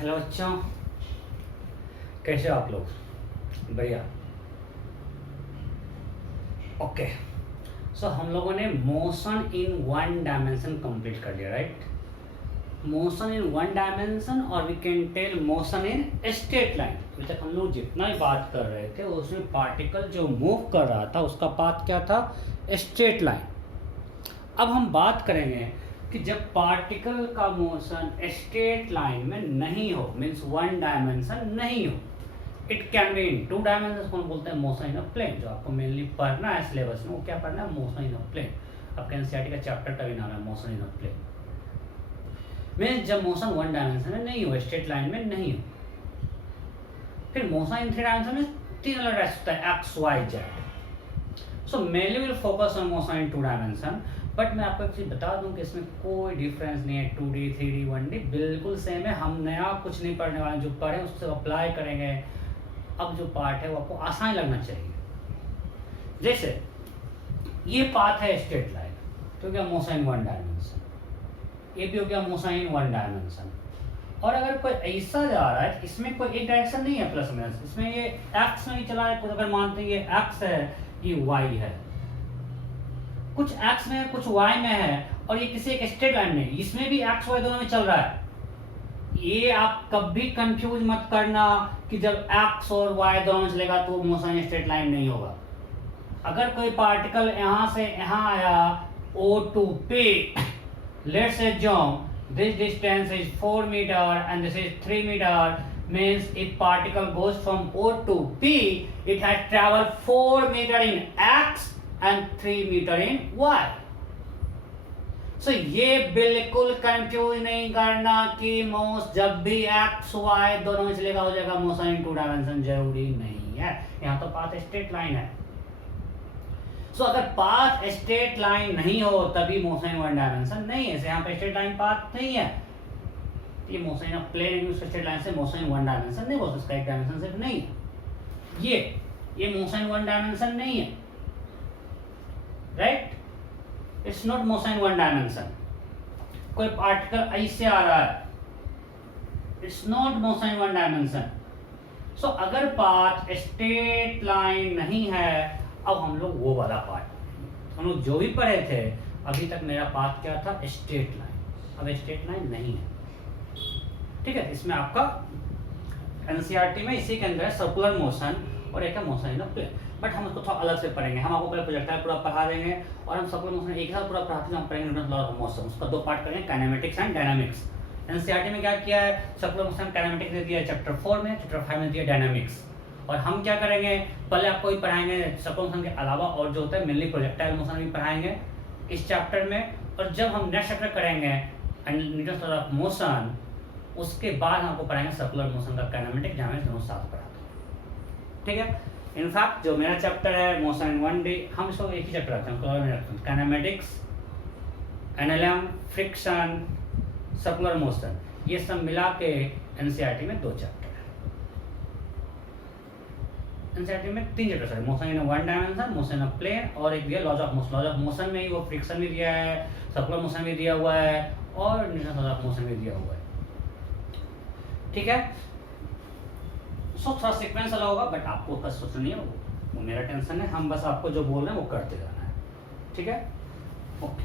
Hello बच्चों, कैसे हो आप लोग? बढ़िया। ओके, सो हम लोगों ने motion in one dimension complete कर लिया, right? Motion in one dimension और we can tell motion in straight line. अभी तक हम लोग जितना भी बात कर रहे थे उसमें पार्टिकल जो मूव कर रहा था उसका पाथ क्या था? Straight line. अब हम बात करेंगे कि जब पार्टिकल का मोशन स्ट्रेट लाइन में नहीं हो, मीन्स वन डायमेंशन नहीं हो, it can be in two dimension, कौन बोलते हैं मोशन इन अ प्लेन। जो आपको मेनली पढ़ना है सिलेबस में वो क्या पढ़ना है? Motion in a plane. आपके एनसीईआरटी का चैप्टर का भी नाम है motion in a plane. Means जब मोशन वन डायमेंशन में नहीं हो, स्ट्रेट लाइन में नहीं हो। फिर मोशन इन थ्री डायमेंशन में तीन अलग रास्ते हैं, x y z. So mainly will focus on motion in two dimension, but मैं आपको एक चीज बता दूं कि इसमें कोई डिफरेंस नहीं है। 2D 3D 1D बिल्कुल सेम है। हम नया कुछ नहीं पढ़ने वाले, जो पढ़े उससे अप्लाई करेंगे। अब जो पार्ट है वो आपको आसान लगना चाहिए। जैसे ये पाथ है स्ट्रेट लाइन, तो क्या मोशन इन वन डायमेंशन, ये भी हो गया मोशन इन वन डायमेंशन। और अगर कोई ऐसा जा रहा है, इसमें कोई एक डायरेक्शन नहीं है प्लस माइनस, इसमें ये एक्स में ही चला है, कुछ अगर मानते हैं ये एक्स है, ये वाई है, कुछ एक्स में है कुछ वाई में है, और ये किसी एक स्ट्रेट लाइन में, इसमें भी एक्स वाई दोनों में चल रहा है। ये आप कभी कंफ्यूज मत करना कि जब एक्स और वाई दोनों में चलेगा तो मोशन स्ट्रेट लाइन नहीं होगा। अगर कोई पार्टिकल यहां से यहां आया O to P, let's assume this distance is 4 meter and this is 3 meter, means if particle goes from O to P, it has traveled 4 meter in X and 3 meter in Y. So ये बिल्कुल confuse नहीं करना कि मोस जब भी x Y दोनों में चलेगा हो जाएगा मोशन इन टू डायमेंशन, जरूरी नहीं है। यहाँ तो पाथ स्ट्रेट लाइन है। सो अगर पाथ स्ट्रेट लाइन नहीं हो तभी मोशन इन वन डायमेंशन नहीं है। यहाँ पे स्ट्रेट लाइन पाथ नहीं है, ये motion in plane straight line से मोशन इन वन डायमेंशन नहीं बोल सकता, एक डायमेंशन सिर्फ नहीं है। ये मोशन इन वन डायमेंशन नहीं है, right? It's not motion in one dimension. कोई पार्टिकल ऐसे आ रहा है, it's not motion in one dimension. So अगर पाथ स्ट्रेट लाइन नहीं है, अब हम लोग वो वाला पार्ट हम लोग जो भी पढ़े थे अभी तक, मेरा पाथ क्या था? Straight line. अब स्ट्रेट लाइन नहीं है, ठीक है? इसमें आपका एनसीईआरटी में इसी के अंदर है सर्कुलर मोशन और एक है motion in a plane, but हम उसको थोड़ा अलग से पढ़ेंगे। हम आपको पहले प्रोजेक्टाइल पूरा पढ़ा देंगे और हम सर्कुलर मोशन एक साथ पूरा पढ़ाते हैं। हम पढ़ेंगे न्यूटन्स लॉ ऑफ मोशन, उसका दो पार्ट करेंगे, काइनेमेटिक्स एंड डायनामिक्स। एनसीईआरटी में क्या किया है? सर्कुलर मोशन काइनेमेटिक्स दे दिया है चैप्टर 4 में, चैप्टर 5 में दिया डायनामिक्स। और हम क्या करेंगे, पहले आपको ही पढ़ाएंगे सर्कुलर मोशन के अलावा और जो होता है मेनली प्रोजेक्टाइल मोशन भी पढ़ाएंगे इस चैप्टर में। और जब हम नेक्स्ट चैप्टर करेंगे न्यूटन्स लॉ ऑफ मोशन, उसके बाद हमको पढ़ाएंगे सर्कुलर मोशन का काइनेमेटिक्स, जहाँ में दोनों साथ पढ़ा दो, ठीक है? इनफैक्ट जो मेरा चैप्टर है मोशन इन 1D, हम इसको एक ही चैप्टर रखते हैं, काइनेमेटिक्स, एनालम, फ्रिक्शन, सर्कुलर मोशन, ये सब मिला के एनसीईआरटी में 2 चैप्टर है। एनसीईआरटी में 3 चैप्टर है, motion in one dimension, motion in plane, और एक दिया laws of motion. Laws of motion में ही वो फ्रिक्शन भी दिया है, सर्कुलर मोशन भी दिया हुआ है, और न्यूटन्स लॉ ऑफ मोशन भी दिया हुआ है, ठीक है? सो थोड़ा सीक्वेंस अलग होगा, बट आपको उसका सोचना नहीं है, वो मेरा टेंशन है। हम बस आपको जो बोल रहे हैं वो करते जाना है, ठीक है? ओके।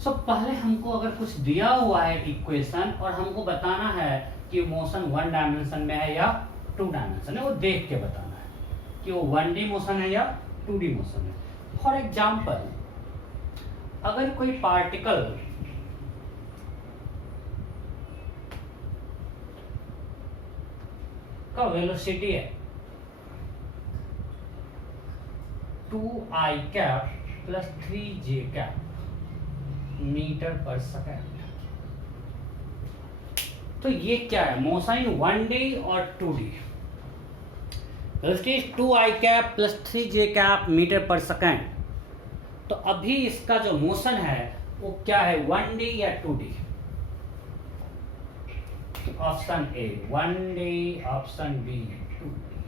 सो पहले हमको अगर कुछ दिया हुआ है इक्वेशन और हमको बताना है कि मोशन वन डायमेंशन में है या टू डायमेंशन है, वो देख के बताना है कि वो 1D मोशन है या 2D मोशन है। फॉर एग्जाम्पल, अगर कोई पार्टिकल का वेलोसिटी है 2i cap plus 3j cap meter per second, तो ये क्या है? मोशन इन 1D और 2D। Velocity 2i cap plus 3j cap meter per second. तो अभी इसका जो मोशन है वो क्या है, 1D या 2D? Option A 1D, option B 2D।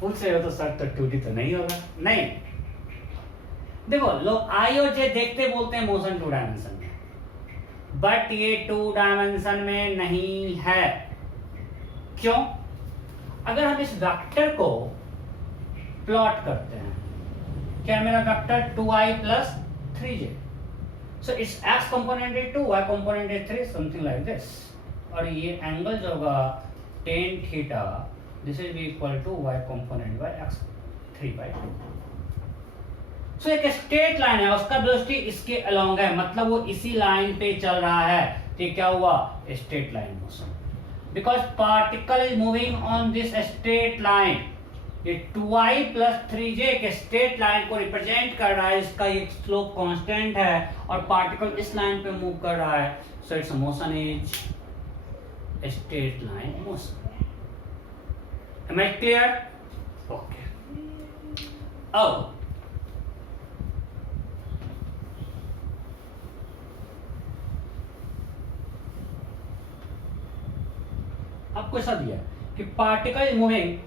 पूछ रहे हो तो सर तो 2D तो नहीं होगा। नहीं, देखो लोग आई और जे देखते बोलते हैं मोशन टू डायमेंशन में, बट ये 2 डायमेंशन में नहीं है। क्यों? अगर हम इस वेक्टर को प्लॉट करते हैं, क्या मेरा vector 2i plus 3j, so इस x component is 2, y component is 3, something like this, और ये एंगल जो होगा tan theta, this is be equal to y component by x 3/2। So एक स्ट्रेट लाइन है, उसका वेलोसिटी इसके अलोंग है, मतलब वो इसी लाइन पे चल रहा है, तो क्या हुआ? Straight line motion, because particle is moving on this straight line. ये 2i प्लस 3j के स्ट्रेट लाइन को रिप्रेजेंट कर रहा है, इसका एक स्लोप कांस्टेंट है और पार्टिकल इस लाइन पे मूव कर रहा है, so it's motion is straight line motion. Am I clear? Okay. अब आपको ऐसा दिया कि particle is moving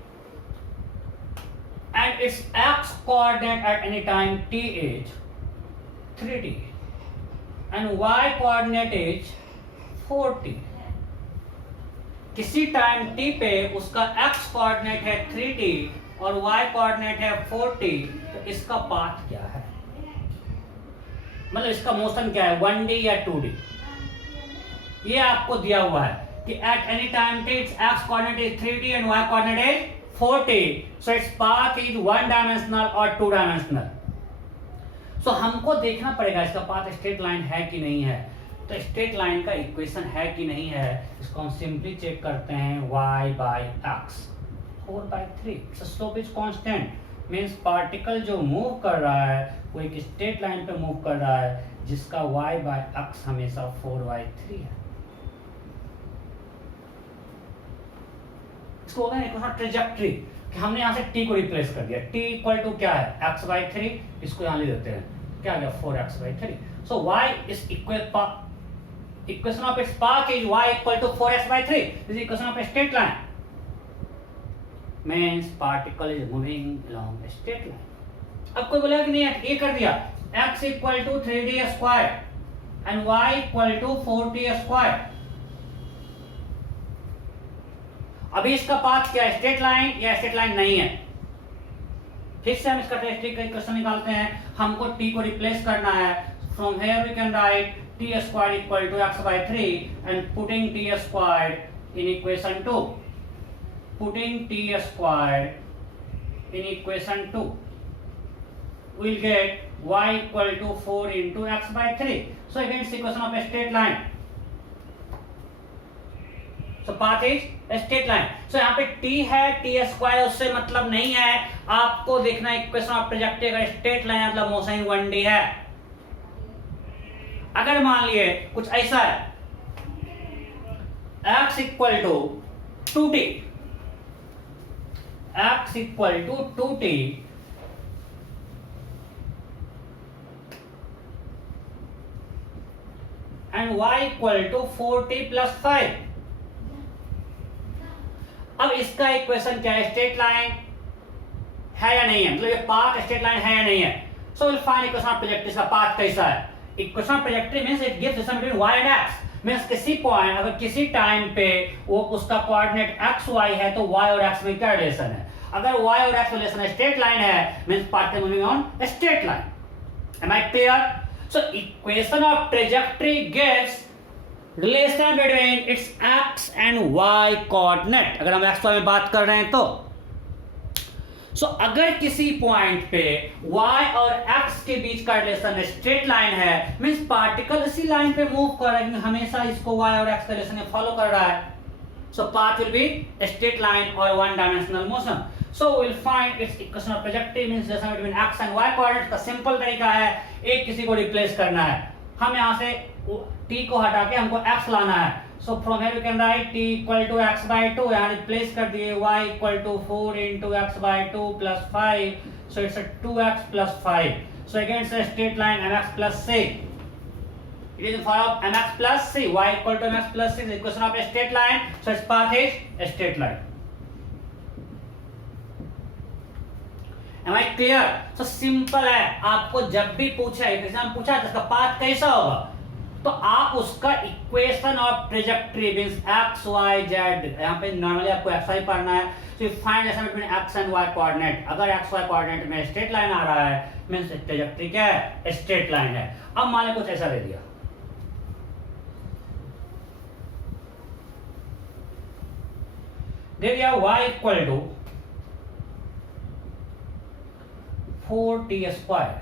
and its x coordinate at any time t is 3t and y coordinate is 4t। किसी टाइम t पे उसका x coordinate है 3t और y कोऑर्डिनेट है 4t, तो इसका पाथ क्या है, मतलब इसका मोशन क्या है, 1d या 2d? ये आपको दिया हुआ है कि at any time t its x coordinate is 3t and y coordinate is 4t, so its path is 1 dimensional or 2 dimensional। so हमको देखना पड़ेगा इसका पाथ स्ट्रेट लाइन है कि नहीं है, तो स्ट्रेट लाइन का इक्वेशन है कि नहीं है, इसको हम सिंपली चेक करते हैं, y by x 4/3, so slope is constant, means particle जो मूव कर रहा है वो एक स्ट्रेट लाइन पे मूव कर रहा है जिसका y by x हमेशा 4/3 है। इसको ट्रेजेक्ट्री कि हमने यहाँ से t को रिप्लेस कर दिया, t इक्वल टू क्या है, x/3, इसको यहाँ ले देते हैं, क्या आ गया 4x/3। So y is equation of its path is y equal to 4x/3, this is equation of a straight line, means particle is moving along straight line. अब कोई बोलेगा कि नहीं ये कर दिया, x equal to 3d square and y equal to 4t square, अभी इसका पाथ क्या है, स्ट्रेट लाइन या स्ट्रेट लाइन नहीं है? फिर से हम इसका कैरेक्टरिस्टिक इक्वेशन निकालते हैं, हमको t को रिप्लेस करना है, from here we can write t square equal to x/3 and putting t square in equation 2, putting t square in equation 2 we'll get y equal to 4 into x/3, so again it's equation of a straight line, so path is a straight line। so यहाँ पे t है, t square उससे मतलब नहीं है, आपको देखना equation of trajectory का स्ट्रेट लाइन मतलब मोशन 1d है। अगर मान लिए कुछ ऐसा है, x equal to 2t, x equal to 2t and y equal to 4t plus 5, अब इसका इक्वेशन क्या है, स्ट्रेट लाइन है या नहीं है, मतलब ये पाथ स्ट्रेट लाइन है या नहीं है। सो will find equation of trajectory का पाथ कैसा है, equation of trajectory means it gives relation between y and x, means किसी पॉइंट अगर किसी टाइम पे वो उसका कोऑर्डिनेट x y है तो y और x में क्या रिलेशन है, अगर y और x रिलेशन स्ट्रेट लाइन है means particle moving on straight line. Am I clear? So equation of trajectory gives relation between its x and y coordinate, अगर हम x y में बात कर रहे हैं तो अगर किसी पॉइंट पे y और x के बीच का रिलेशन स्ट्रेट लाइन है मींस पार्टिकल इसी लाइन पे मूव कर रहा है, हमेशा इसको y और x का रिलेशन फॉलो कर रहा है, so path will be straight line और 1 dimensional motion. So will find its equation of trajectory means relation between x and y coordinate का सिंपल तरीका है, एक किसी को रिप्लेस करना है, हम यहां से t को हटा के हमको x लाना है, so from here we can write t equal to x/2, यहां रिप्लेस कर दिए y equal to 4 into x/2 plus 5, so it's a 2x plus 5, so again it's a straight line mx plus c, it is in form of mx plus c, y equal to mx plus c is the equation of a straight line, so its path is a straight line। Am I clear? so simple है, आपको जब भी पूछा exam पूछा तो इसका path कैसा होगा, तो आप उसका equation of trajectory means x y z, यहाँ पे नॉर्मली आपको एक्स वाई पढ़ना है, तो find distance between x and y coordinate. अगर एक्स वाई कोऑर्डिनेट में स्ट्रेट लाइन आ रहा है मींस ट्रेजेक्टरी क्या है, स्ट्रेट लाइन है। अब मान लो कुछ ऐसा दे दिया, y equal to 4t square,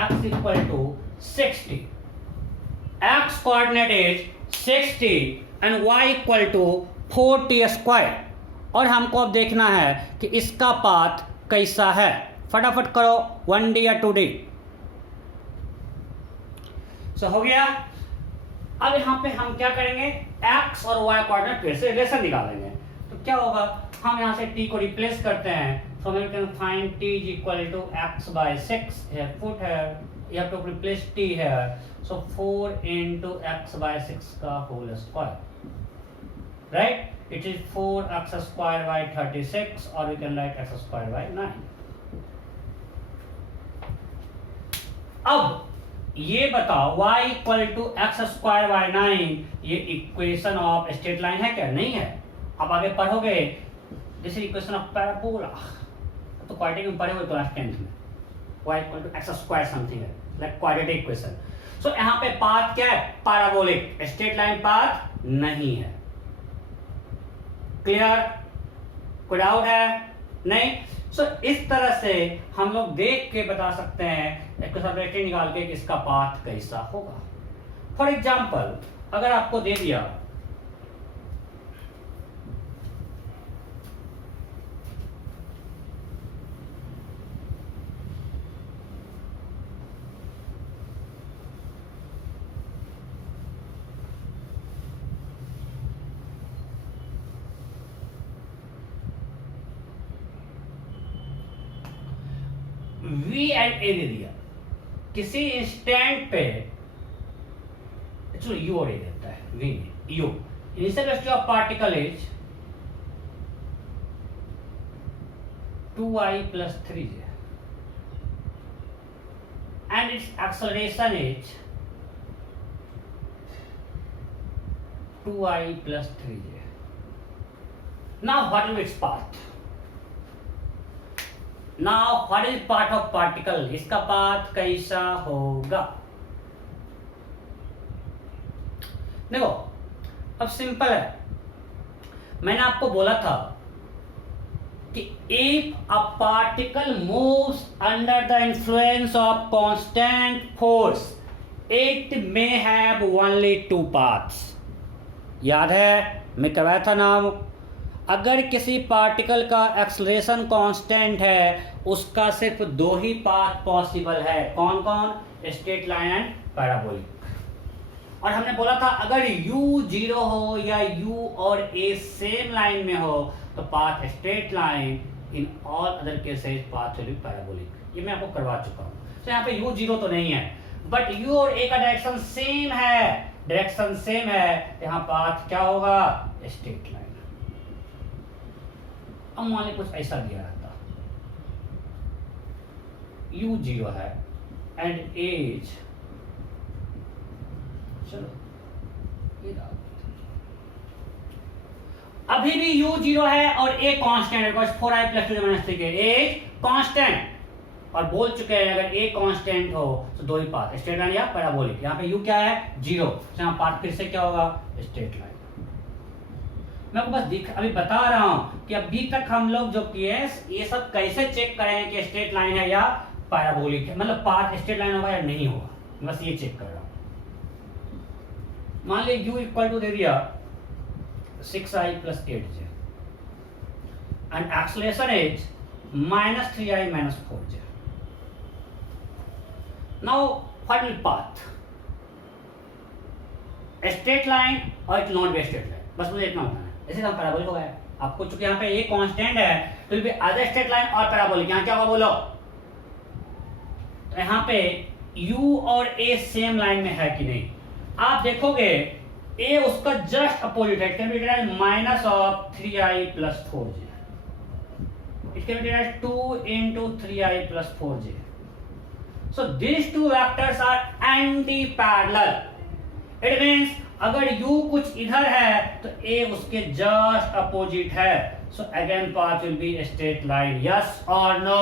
x equal to 60, x coordinate is 60 and y equal to 4t square. और हमको अब देखना है कि इसका पाथ कैसा है। फटाफट करो, 1D या 2D। सो हो गया। अब यहाँ पे हम क्या करेंगे, x और y कोऑर्डिनेट फिर से रिलेशन निकालेंगे। तो क्या होगा, हम यहाँ से t को रिप्लेस करते हैं, so we can find t is equal to x by 6 here, put here, you have to replace t here, so 4 into x by 6 का whole square, right? It is 4x square by 36, or we can write x square by 9. अब ये बताओ y equal to x square by 9 ये equation of straight line है क्या? नहीं है। अब आगे पढ़ोगे, this is equation of parabola, तो क्वाड्रेटिक में पढ़े हुए क्लास 10th में, y equal to x square something है, लाइक क्वाड्रेटिक इक्वेशन। सो यहाँ पे पाथ क्या है, पैराबोलिक, स्ट्रेट लाइन पाथ नहीं है। क्लियर? कोई डाउट है? नहीं। सो इस तरह से हम लोग देख के बता सकते हैं, इक्वेशन निकाल के कि इसका पाथ कैसा होगा। फॉर एग्जाम्पल, अगर आपको दे दिया V एंड A दे दिया, किसी इंस्टेंट पे एक्चुअली U और A देता है, V में U, initial velocity of particle is 2I plus 3j and its acceleration is 2I plus 3j. Now what is its path? Now what is path of particle? इसका path कैसा होगा? देखो, अब simple है। मैंने आपको बोला था कि if a particle moves under the influence of constant force, it may have only two paths. याद है, मैं करवाया था नाम। अगर किसी पार्टिकल का एक्सलेरेशन कांस्टेंट है, उसका सिर्फ दो ही पाथ पॉसिबल है। कौन कौन? Straight line and parabolic. और हमने बोला था अगर u 0 हो या u और a सेम लाइन में हो तो path straight line, in all other cases path will B parabolic. ये मैं आपको करवा चुका हूँ। तो यहाँ पे u 0 तो नहीं है, बट u और a का डायरेक्शन सेम है, डायरेक्शन सेम है, यहाँ पाथ क्या होगा? Straight line. अब मान लीजिए कुछ ऐसा दिया रहता, u 0 है एंड एज, चलो ये अभी भी u 0 है और a कांस्टेंट है, 4i plus 2j minus 3k, as constant. और बोल चुके हैं अगर a कांस्टेंट हो तो दो ही पाथ, स्ट्रेट लाइन या पैराबोलिक। यहाँ पे u क्या है? 0, तो यहाँ पाथ फिर से क्या होगा? Straight line. मैं आपको बस अभी बता रहा हूं कि अभी तक हम लोग जो किए ये सब कैसे चेक करें कि स्ट्रेट लाइन है या पैराबोलिक है, मतलब पाथ स्ट्रेट लाइन होगा या नहीं होगा, बस ये चेक कर रहा हूं। मान लीजिए u इक्वल टू दे दिया 6i plus 8j and acceleration is -3i minus 4j. Now what will path? Straight line or it not be straight line? बस मुझे इतना बताना है। इसी तरह पैराबोलिक होगा। आपको चूंकि यहाँ पे ये कांस्टेंट है तो भी अदर स्ट्रेट लाइन और पैराबोलिक। यहाँ क्या होगा बोलो? तो यहाँ पे u और a सेम लाइन में है कि नहीं? आप देखोगे a उसका जस्ट अपोजिट है, it can be written as minus of 3i plus 4j, it can be written as 2 into 3i plus 4j. So these two vectors are anti-parallel. It means अगर u कुछ इधर है तो a उसके just opposite है. So again path will be a straight line. Yes or no?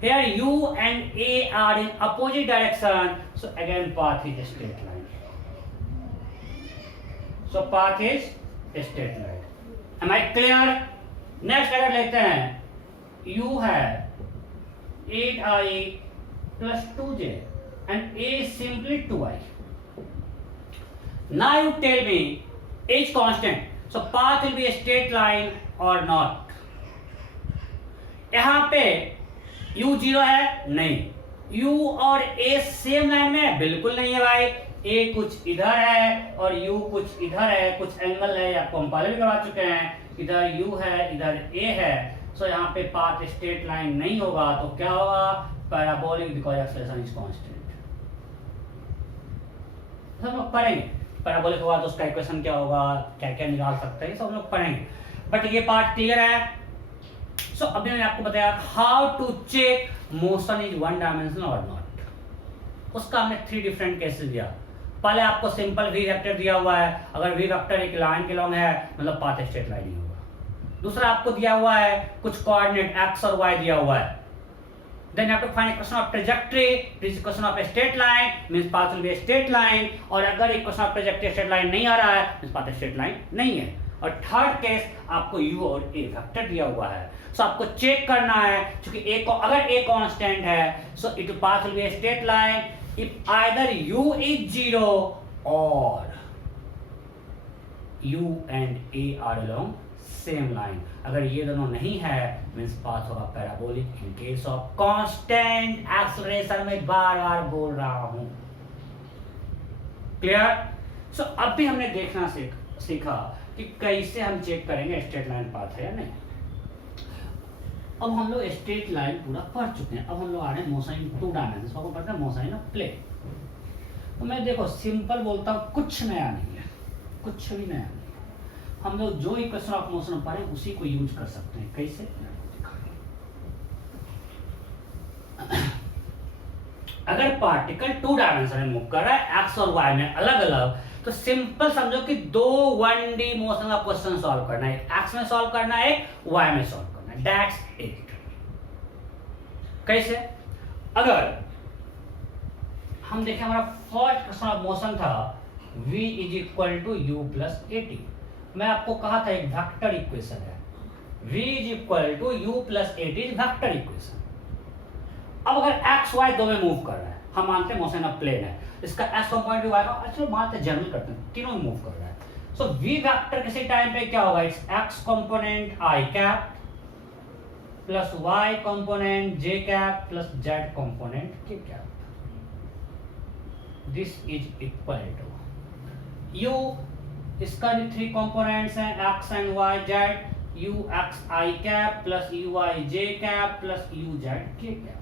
Here u and a are in opposite direction. So again path is a straight line. So path is a straight line. Am I clear? Next अगर लेते हैं u है 8i plus 2j and a is simply 2i. Now you tell me h constant. So path will be a straight line or not? यहाँ पे u 0 है नहीं. u और a same line में है? बिल्कुल नहीं है भाई. a कुछ इधर है और u कुछ इधर है. कुछ एंगल है, आपको हम पहले भी करवा चुके हैं. इधर u है, इधर a है. सो यहाँ पे पाथ स्ट्रेट लाइन नहीं होगा. तो क्या होगा? Parabolic because acceleration is constant. हम लोग पढ़ेंगे पैराबोलिक होगा तो उसका इक्वेशन क्या होगा, क्या क्या निकाल सकते हैं, सब हम लोग पढ़ेंगे. बट ये पार्ट क्लियर है. सो अभी मैंने आपको बताया how to check motion is one dimensional और नॉट. उसका हमने 3 डिफरेंट केसेस दिया. पहले आपको सिंपल वी वेक्टर दिया हुआ है. अगर वी वेक्टर एक लाइन के लॉन्ग है मतलब पाथ स्ट्रेट लाइन ही होगा. दूसरा आपको दिया हुआ है कुछ कोऑर्डिनेट x और y दिया हुआ है. Then you have to find a question of trajectory. This is question of a straight line. Means path will be a straight line. और अगर एक question of trajectory straight line नहीं आ रहा है, means path straight line नहीं है. और third case आपको u और a वेक्टर दिया हुआ है. So आपको चेक करना है क्योंकि a को अगर a कांस्टेंट है, so it path will be a straight line if either u is 0 or u and a are along same line. अगर ये दोनों नहीं है मींस पाथ होगा parabolic. In case of constant acceleration में बार बार बोल रहा हूं. क्लियर? सो अब भी हमने देखना सीखा कि कैसे हम चेक करेंगे स्ट्रेट लाइन पाथ है या नहीं. अब हम लोग स्ट्रेट लाइन पूरा पढ़ चुके हैं. अब हम लोग आ रहे हैं मोशन इन 2 डायमेंशन. आपको पता है मोशन इन प्लेन. तो मैं देखो सिंपल बोलता हूं, कुछ नया नहीं है, कुछ भी नया नहीं. हम लोग जो इक्वेशन ऑफ मोशन पढ़े उसी को यूज कर सकते हैं. कैसे? अगर पार्टिकल 2 डायमेंशन में मूव कर रहा है एक्स और वाई में अलग अलग, तो सिंपल समझो कि 2 1D मोशन का क्वेश्चन सॉल्व करना है. एक्स में सॉल्व करना है, वाई में सॉल्व करना है. That's it. कैसे? अगर हम देखें हमारा फर्स्ट क्वेश्चन ऑफ मोशन था v is equal to u plus a t. मैं आपको कहा था एक वेक्टर इक्वेशन है. v is equal to u plus a t is vector equation. अब अगर x y दो में मूव कर रहा है, हम मानते हैं मोशन ऑफ प्लेन है, इसका x कंपोनेंट y का अच्छा मानते हैं, जनरल करते हैं, तीनों में मूव कर रहा है. सो v वेक्टर किसी टाइम पे क्या होगा? Its x component i cap plus y component j cap plus z component k cap. This is equal to u, इसका भी 3 कंपोनेंट्स हैं x and y z. u x i cap plus u i j cap plus u z k cap.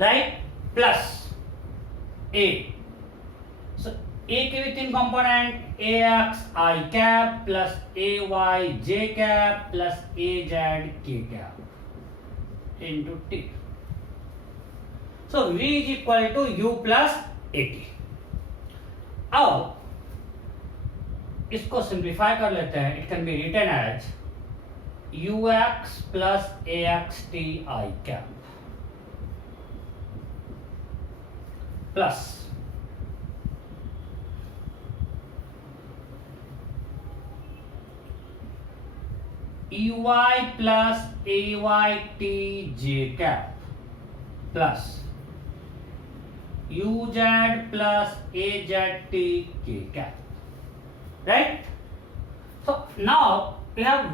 Right? Plus a. So a के भी 3 component ax i cap plus ay j cap plus az k cap into t. So v is equal to u plus at. अब इसको simplify कर लेते हैं. It can be written as ux plus axt i cap plus ey plus ayt j cap plus uz plus azt k cap. Right? So now we have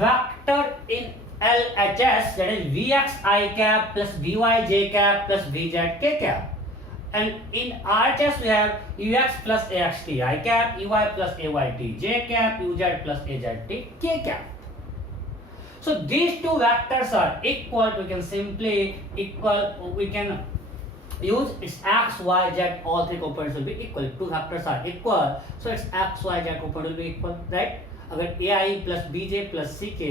vector in LHS, that is Vx I cap plus Vy j cap plus Vz k cap. And in RHS we have Ux plus Axt I cap, Ey plus Ayt j cap, Uz plus Azt k cap. So these two vectors are equal. We can simply we can use its x, y, z, all 3 components will be equal. 2 vectors are equal, so its x, y, z component will be equal, right? अगर ai plus bj plus ck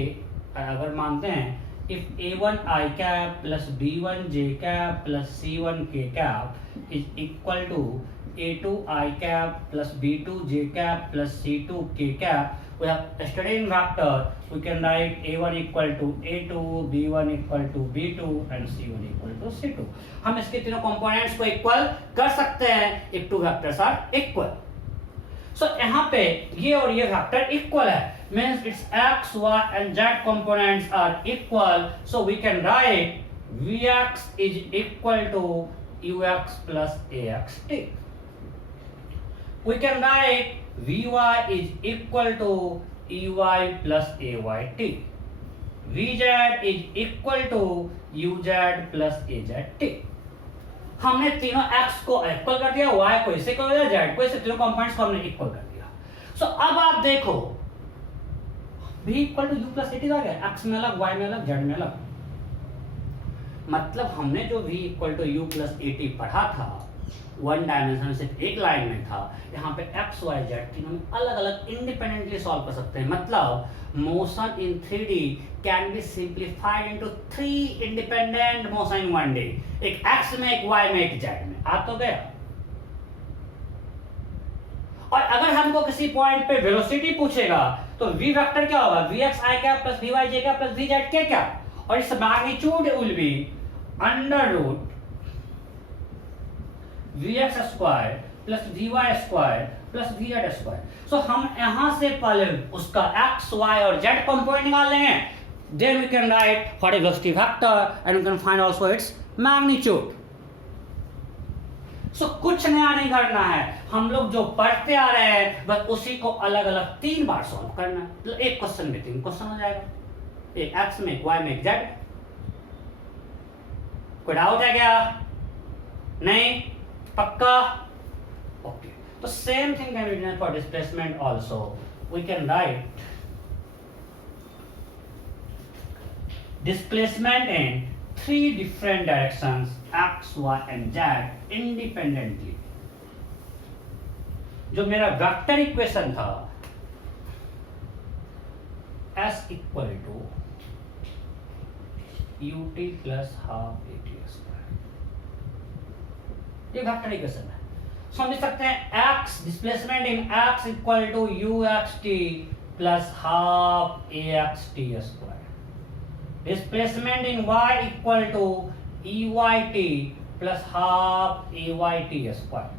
अगर मानते हैं if a1 I cap plus b1 j cap plus c1 k cap is equal to a2 I cap plus b2 j cap plus c2 k cap, we have studied in vector, we can write a1 equal to a2, b1 equal to b2 and c1 equal to c2. हम इसके तीनों components को equal कर सकते हैं if two vectors are equal. So यहाँ पे ये और ये वेक्टर इक्वल है, means its x, y and z components are equal, so we can write vx is equal to ux plus axt. We can write vy is equal to ey plus ayt. Vz is equal to uz plus azt. हमने तीनों x को equal कर दिया, y को इसे कर दिया, z को इसे, तीनों कंपोनेंट्स को हमने इक्वल कर दिया. सो अब आप देखो v equal to u plus 80 आ गया, x में अलग, y में अलग, z में अलग. मतलब हमने जो v equal to u plus 80 पढ़ा था वन डायमेंशन में, सिर्फ एक लाइन में था, यहाँ पे x, y, z तीनों में अलग अलग इंडिपेंडेंटली सॉल्व कर सकते हैं. मतलब motion in 3D can be simplified into 3 independent motion in one day. एक x में, एक y में, एक z में. आ तो गया. और अगर हमको किसी पॉइंट पे वेलोसिटी पूछेगा तो v वेक्टर क्या होगा, vx i cap plus vy j cap plus vz k cap, और इस magnitude will be under root vx square plus vy square plus vz square. So हम यहां से पहले उसका x, y और z कंपोनेंट निकाल लेंगे, then we can write what is velocity vector and we can find also its magnitude. सो कुछ नया नहीं करना है, हम लोग जो पढ़ते आ रहे हैं बस उसी को अलग अलग 3 बार सॉल्व करना है. मतलब एक क्वेश्चन में 3 क्वेश्चन हो जाएगा, एक x में, एक y में, एक z. कोई डाउट है क्या? नहीं? पक्का? ओके. तो same thing can be done for displacement also. We can write displacement in 3 different directions x, y and z independently. जो मेरा वेक्टर इक्वेशन था s equal to ut plus half at square, ये वेक्टर इक्वेशन है. सो हम लिख सकते हैं x displacement in x equal to uxt plus half axt square. Displacement in y equal to EYT plus half AYT square.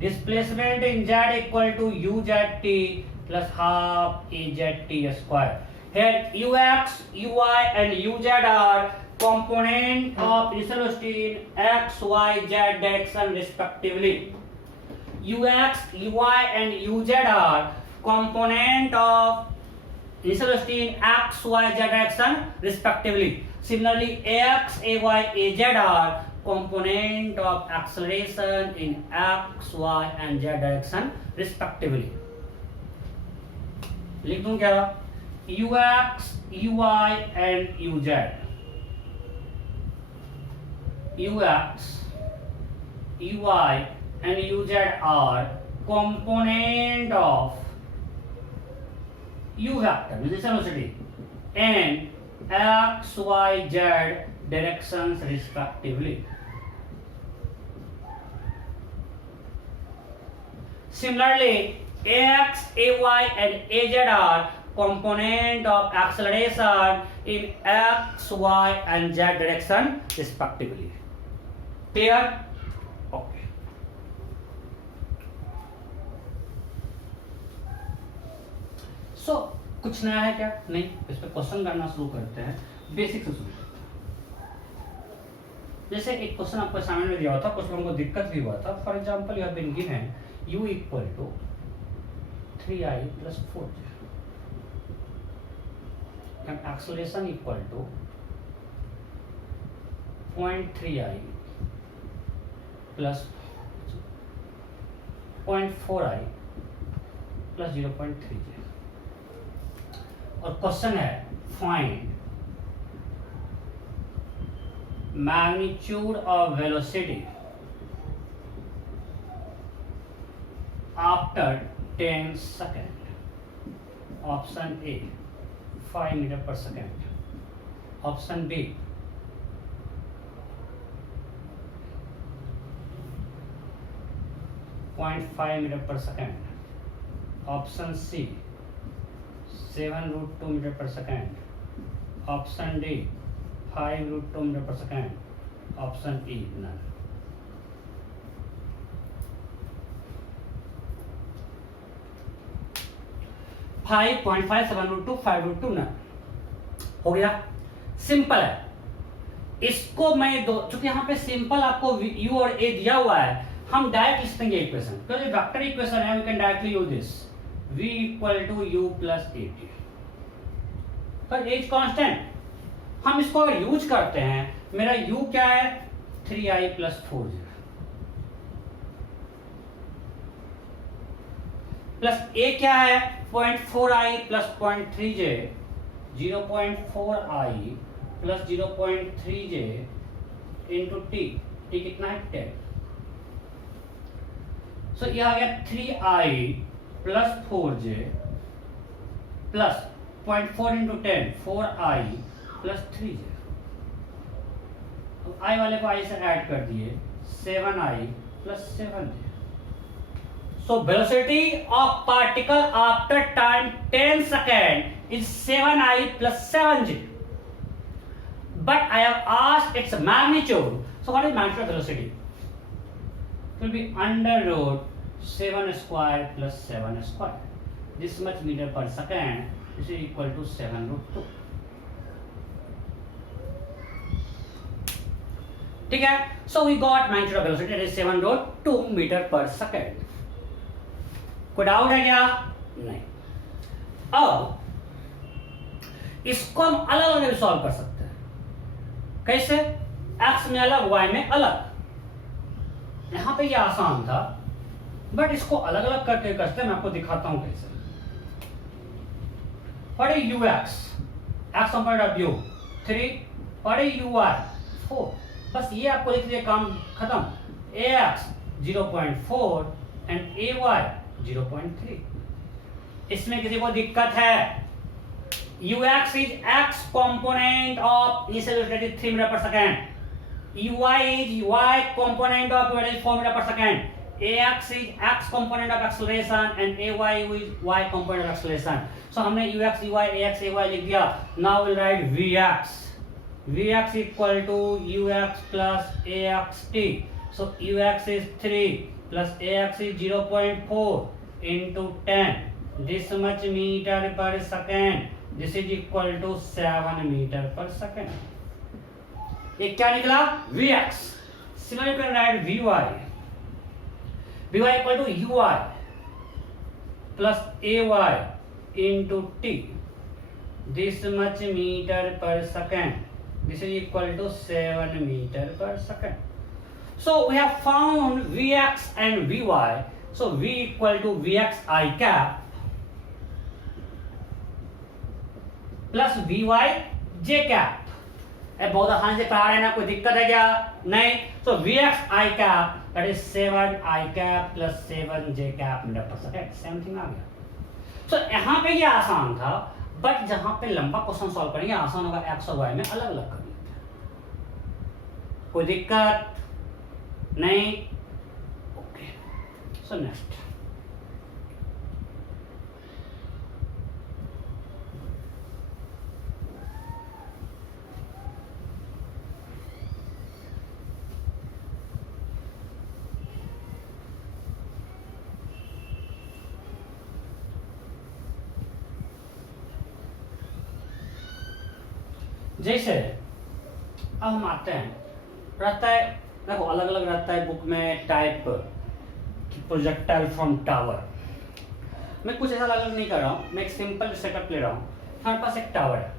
Displacement in z equal to UZT plus half AZT square. Here ux, uy and uz are component of initial velocity in x, y, z direction respectively. Ux, uy and uz are component of initial velocity in x, y, z direction respectively. Similarly, ax, ay, az are component of acceleration in x, y and z direction respectively. लिख दूं क्या? ux, uy and uz. ux, uy and uz are component of u vector, which is velocity, and x, y, z directions respectively. Similarly, ax, ay and az are component of acceleration in x, y and z direction respectively. Clear? Okay. कुछ नया है क्या? नहीं. इस पे question करना शुरू करते हैं, बेसिक से शुरू करते हैं. जैसे एक क्वेश्चन आपको असाइनमेंट में दिया हुआ था, कुछ लोगों को दिक्कत भी हुआ था. For example you have been given u equal to 3i plus 4j and acceleration equal to 0.3i plus 0.4i plus 0.3j. और क्वेश्चन है find magnitude of velocity after 10 second. Option A 5 metre per second, option B 0.5 meter per second, option C 7√2 meter per second, option D 5√2 meter per second, option E none. Five 0.5 7√2 5√2 none हो गया। Simple है। इसको मैं दो, चूंकि यहाँ पे simple आपको u और a दिया हुआ है, हम डायरेक्ट लिख देंगे इक्वेशन, क्योंकि वेक्टर इक्वेशन है, we can directly use this v = u + at, पर एज कांस्टेंट। हम इसको अगर यूज करते हैं, मेरा u क्या है 3i + 4j प्लस a क्या है 0.4i + 0.3j, 0.4i + 0.3j into t कितना है 10। सो ये आ गया 3i + 4j plus 0.4 into 10 4i + 3j। तो i वाले को i से ऐड कर दिए 7i + 7j। So velocity of particle after time 10 second is 7i + 7j. But I have asked its magnitude. So what is magnitude of velocity? It will be √7² + 7². This much meter per second is equal to 7√2. ठीक है? So we got magnitude of velocity, that is 7√2 meter per second. कोई doubt है क्या? नहीं। अब इसको हम अलग अलग सॉल्व कर सकते हैं। कैसे? x में अलग, y में अलग। यहां पे ये आसान था, बट इसको अलग अलग करके करते हैं, मैं आपको दिखाता हूं कैसे। What is ux? x component of u 3, what is uy 4। बस ये आपको लिख दिया, काम खत्म। ax 0.4 and ay 0.3। इसमें किसी को दिक्कत है? ux is x component of initial velocity 3 meter per second, uy is y component of velocity 4 meter per second, ax is x component of acceleration and ay is y component of acceleration. So हमने ux uy ax ay लिख दिया। Now we'll write vx equal to ux plus axt. So ux is 3 plus ax is 0.4 into 10, this much meter per second, this is equal to 7 meter per second। ये क्या निकला? vx। Similarly you can write vy equal to uy plus ay into t, this much meter per second, this is equal to 7 meter per second। So we have found vx and vy, so v equal to vx I cap plus vy j cap। बहुत आसान से पढ़ा रहे हैं ना, कोई दिक्कत है क्या? नहीं। so vx I cap that is 7i cap plus 7j cap meter per second, same thing आ गया। so यहाँ पे ये आसान था, बट जहां पे लंबा क्वेश्चन सॉल्व करेंगे आसान होगा, x और y में अलग अलग कर लेते हैं। कोई दिक्कत नहीं? ओके। सो नेक्स्ट, जैसे अब हम आते हैं, रहता है देखो अलग अलग रहता है बुक में टाइप, प्रोजेक्टाइल फ्रॉम टावर। मैं कुछ ऐसा अलग अलग नहीं कर रहा हूँ, मैं एक सिंपल सेटअप ले रहा हूँ। हमारे पास एक टावर है,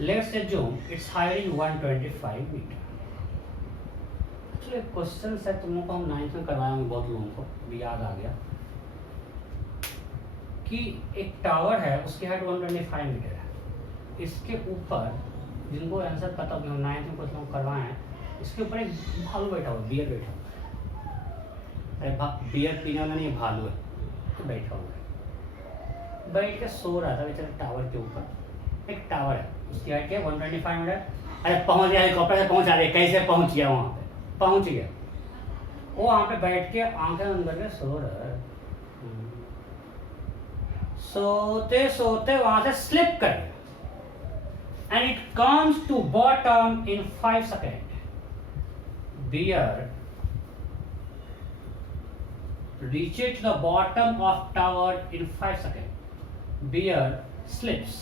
let's assume its height is 125 meter. Actually question है, तुम लोगों को हम 9th में करवाए होंगे, बहुत लोगों को भी याद आ गया कि एक टावर है, उसकी हाइट 125 मीटर है। इसके ऊपर, जिनको आंसर पता होगा, 9th में कुछ लोग करवाए हैं, इसके ऊपर एक भालू बैठा हुआ, बियर बैठा हुआ है। अरे बियर पीने वाला नहीं, भालू है तो बैठा हुआ है। बैठ के सो रहा था बेचारा टावर के ऊपर। एक टावर है, उसकी हाइट क्या है 125 मीटर। अरे पहुंच गया, हेलीकॉप्टर से पहुंचा दे, कैसे पहुंच गया वहां पे, पहुंच गया। वो वहां पे बैठ के आंखें बंद करके सो रहा है। सोते सोते वहां से स्लिप कर गया and it comes to bottom in 5 second. Bear reaches to the bottom of tower in 5 seconds. Bear slips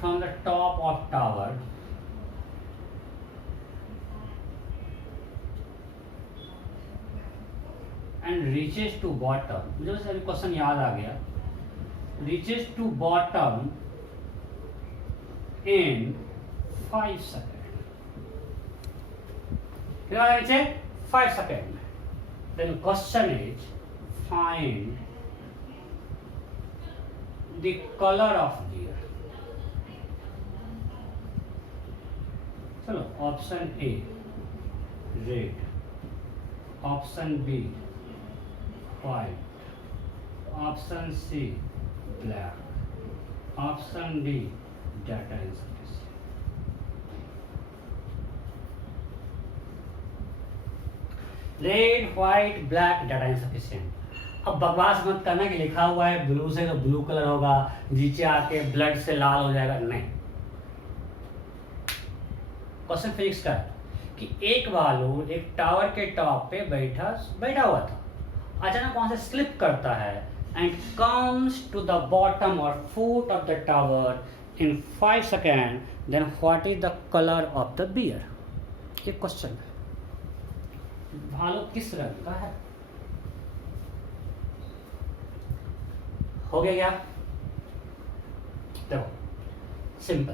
from the top of tower and reaches to bottom. मुझे बस अभी क्वेश्चन याद आ गया। Reaches to bottom in 5 seconds. क्या है 5 seconds. Then question is find the color of deer. चलो option A red, option B white, option C black, option D data insufficient. Red white black data insufficient. अब बकवास मत करना कि लिखा हुआ है ब्लू से तो ब्लू कलर होगा, नीचे आके ब्लड से लाल हो जाएगा, नहीं। क्वेश्चन फिक्स कर कि एक भालू एक टावर के टॉप पे बैठा हुआ था, अचानक वहां से स्लिप करता है and comes to the bottom और foot of the tower in 5 second. Then what is the colour of the bear? ये क्वेश्चन है। भालू किस रंग का है? हो गया क्या? देखो सिंपल,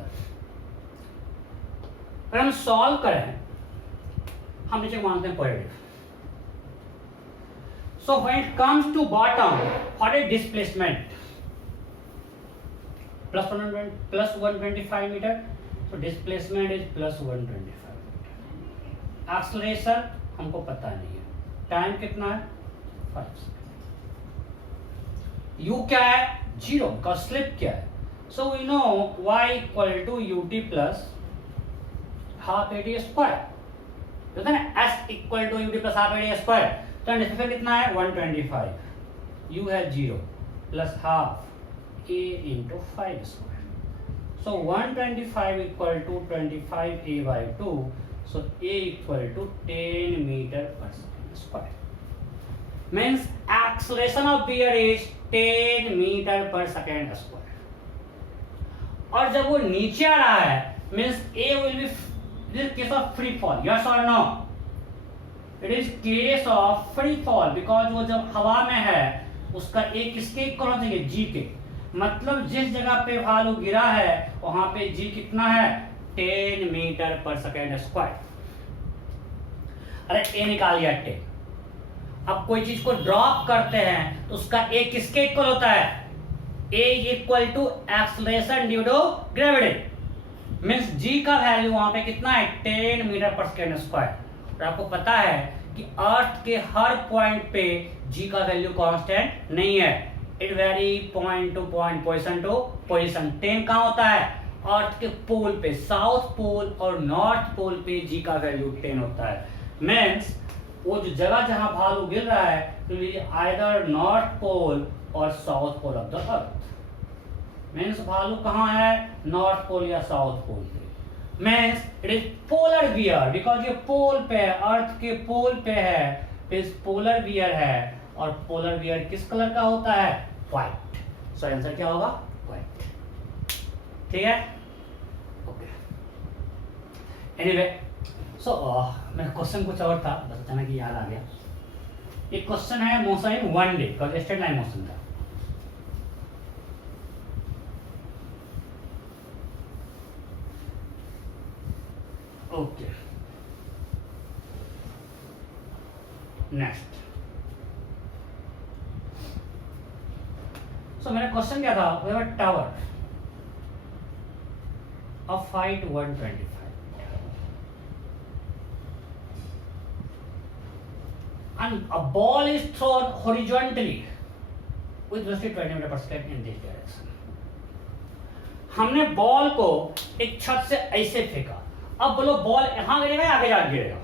अगर हम सॉल्व करें, हम नीचे मानते हैं positive. So when it comes to bottom, what is displacement? Plus 125 metre, so displacement is plus 125 meter. Acceleration हमको पता नहीं है, टाइम कितना है 5 सेकेंड। u क्या है 0 का स्लिप क्या है, so we know y equal to ut plus half a d square, ठीक है ना। s equal to ut plus half a d square, तो डिस्प्लेसमेंट कितना है 125, u है 0 plus half a into 5 square, so 125 equal to 25a by 2, so a equal to 10 meter per second square. Means acceleration of bear is 10 meter per second square. और जब वो नीचे आ रहा है, means a will be this case of free fall. Yes or no? It is case of free fall because वो जब हवा में है, उसका a किसके इक्वल होना चाहिए? g के। मतलब जिस जगह पे भालू गिरा है वहां पे g कितना है 10 मीटर पर सेकेंड स्क्वायर। अरे ए निकाल लिया 10। अब कोई चीज को ड्रॉप करते हैं तो उसका ए किसके इक्वल होता है? A equal to acceleration due to gravity. Means G का वैल्यू वहां पे कितना है 10 मीटर पर सेकेंड स्क्वायर। और आपको पता है कि अर्थ के हर पॉइंट पे जी का वैल्यू कांस्टेंट नहीं है, it very point to point, position to position. 10 कहां होता है? अर्थ के पोल पे, साउथ पोल और नॉर्थ पोल पे जी का वैल्यू 10 होता है। मीन्स वो जो जगह जहां भालू गिर रहा है तो आइदर नॉर्थ पोल और south pole of the earth. Means भालू कहां है? नॉर्थ पोल या साउथ पोल पे। Means it is polar bear because ये पोल पे है, अर्थ के पोल पे है, इस पोलर बियर है। और पोलर बियर किस कलर का होता है? व्हाइट। सो आंसर क्या होगा? व्हाइट। ठीक है, ओके। एनीवे, सो मेरा क्वेश्चन कुछ और था, बस अचानक याद आ गया। एक क्वेश्चन है मोशन इन 1 डे का, स्ट्रेट लाइन मोशन का। Okay, next. सो मेरा क्वेश्चन क्या था? We have a tower of height 125, and a ball is thrown horizontally with velocity 20 metre per second in this direction. हमने ball को एक छत से ऐसे फेंका, अब बोलो बॉल यहां गिरेगा या आगे जा गिरेगा?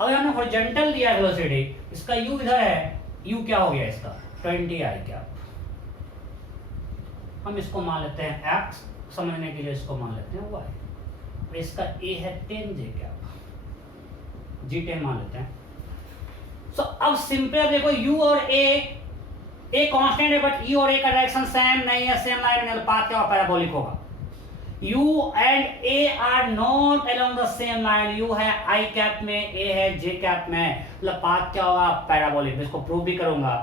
अगर हमने हॉरिजॉन्टल दिया वेलोसिटी, इसका u इधर है, u क्या हो गया इसका 20 आई कैप. हम इसको मान लेते हैं x, समझने के लिए इसको मान लेते हैं y, और इसका a है 10 j कैप, g10 मान लेते हैं. सो अब सिंपल देखो u और a कांस्टेंट है, बट u और a का डायरेक्शन सेम नहीं है, सेम लाइन में पाथ क्या पैराबोलिक होगा. u and a are not along the same line. u है i कैप में, a है j कैप में, मतलब पाथ क्या होगा पैराबोलिक. मैं इसको प्रूव भी करूंगा,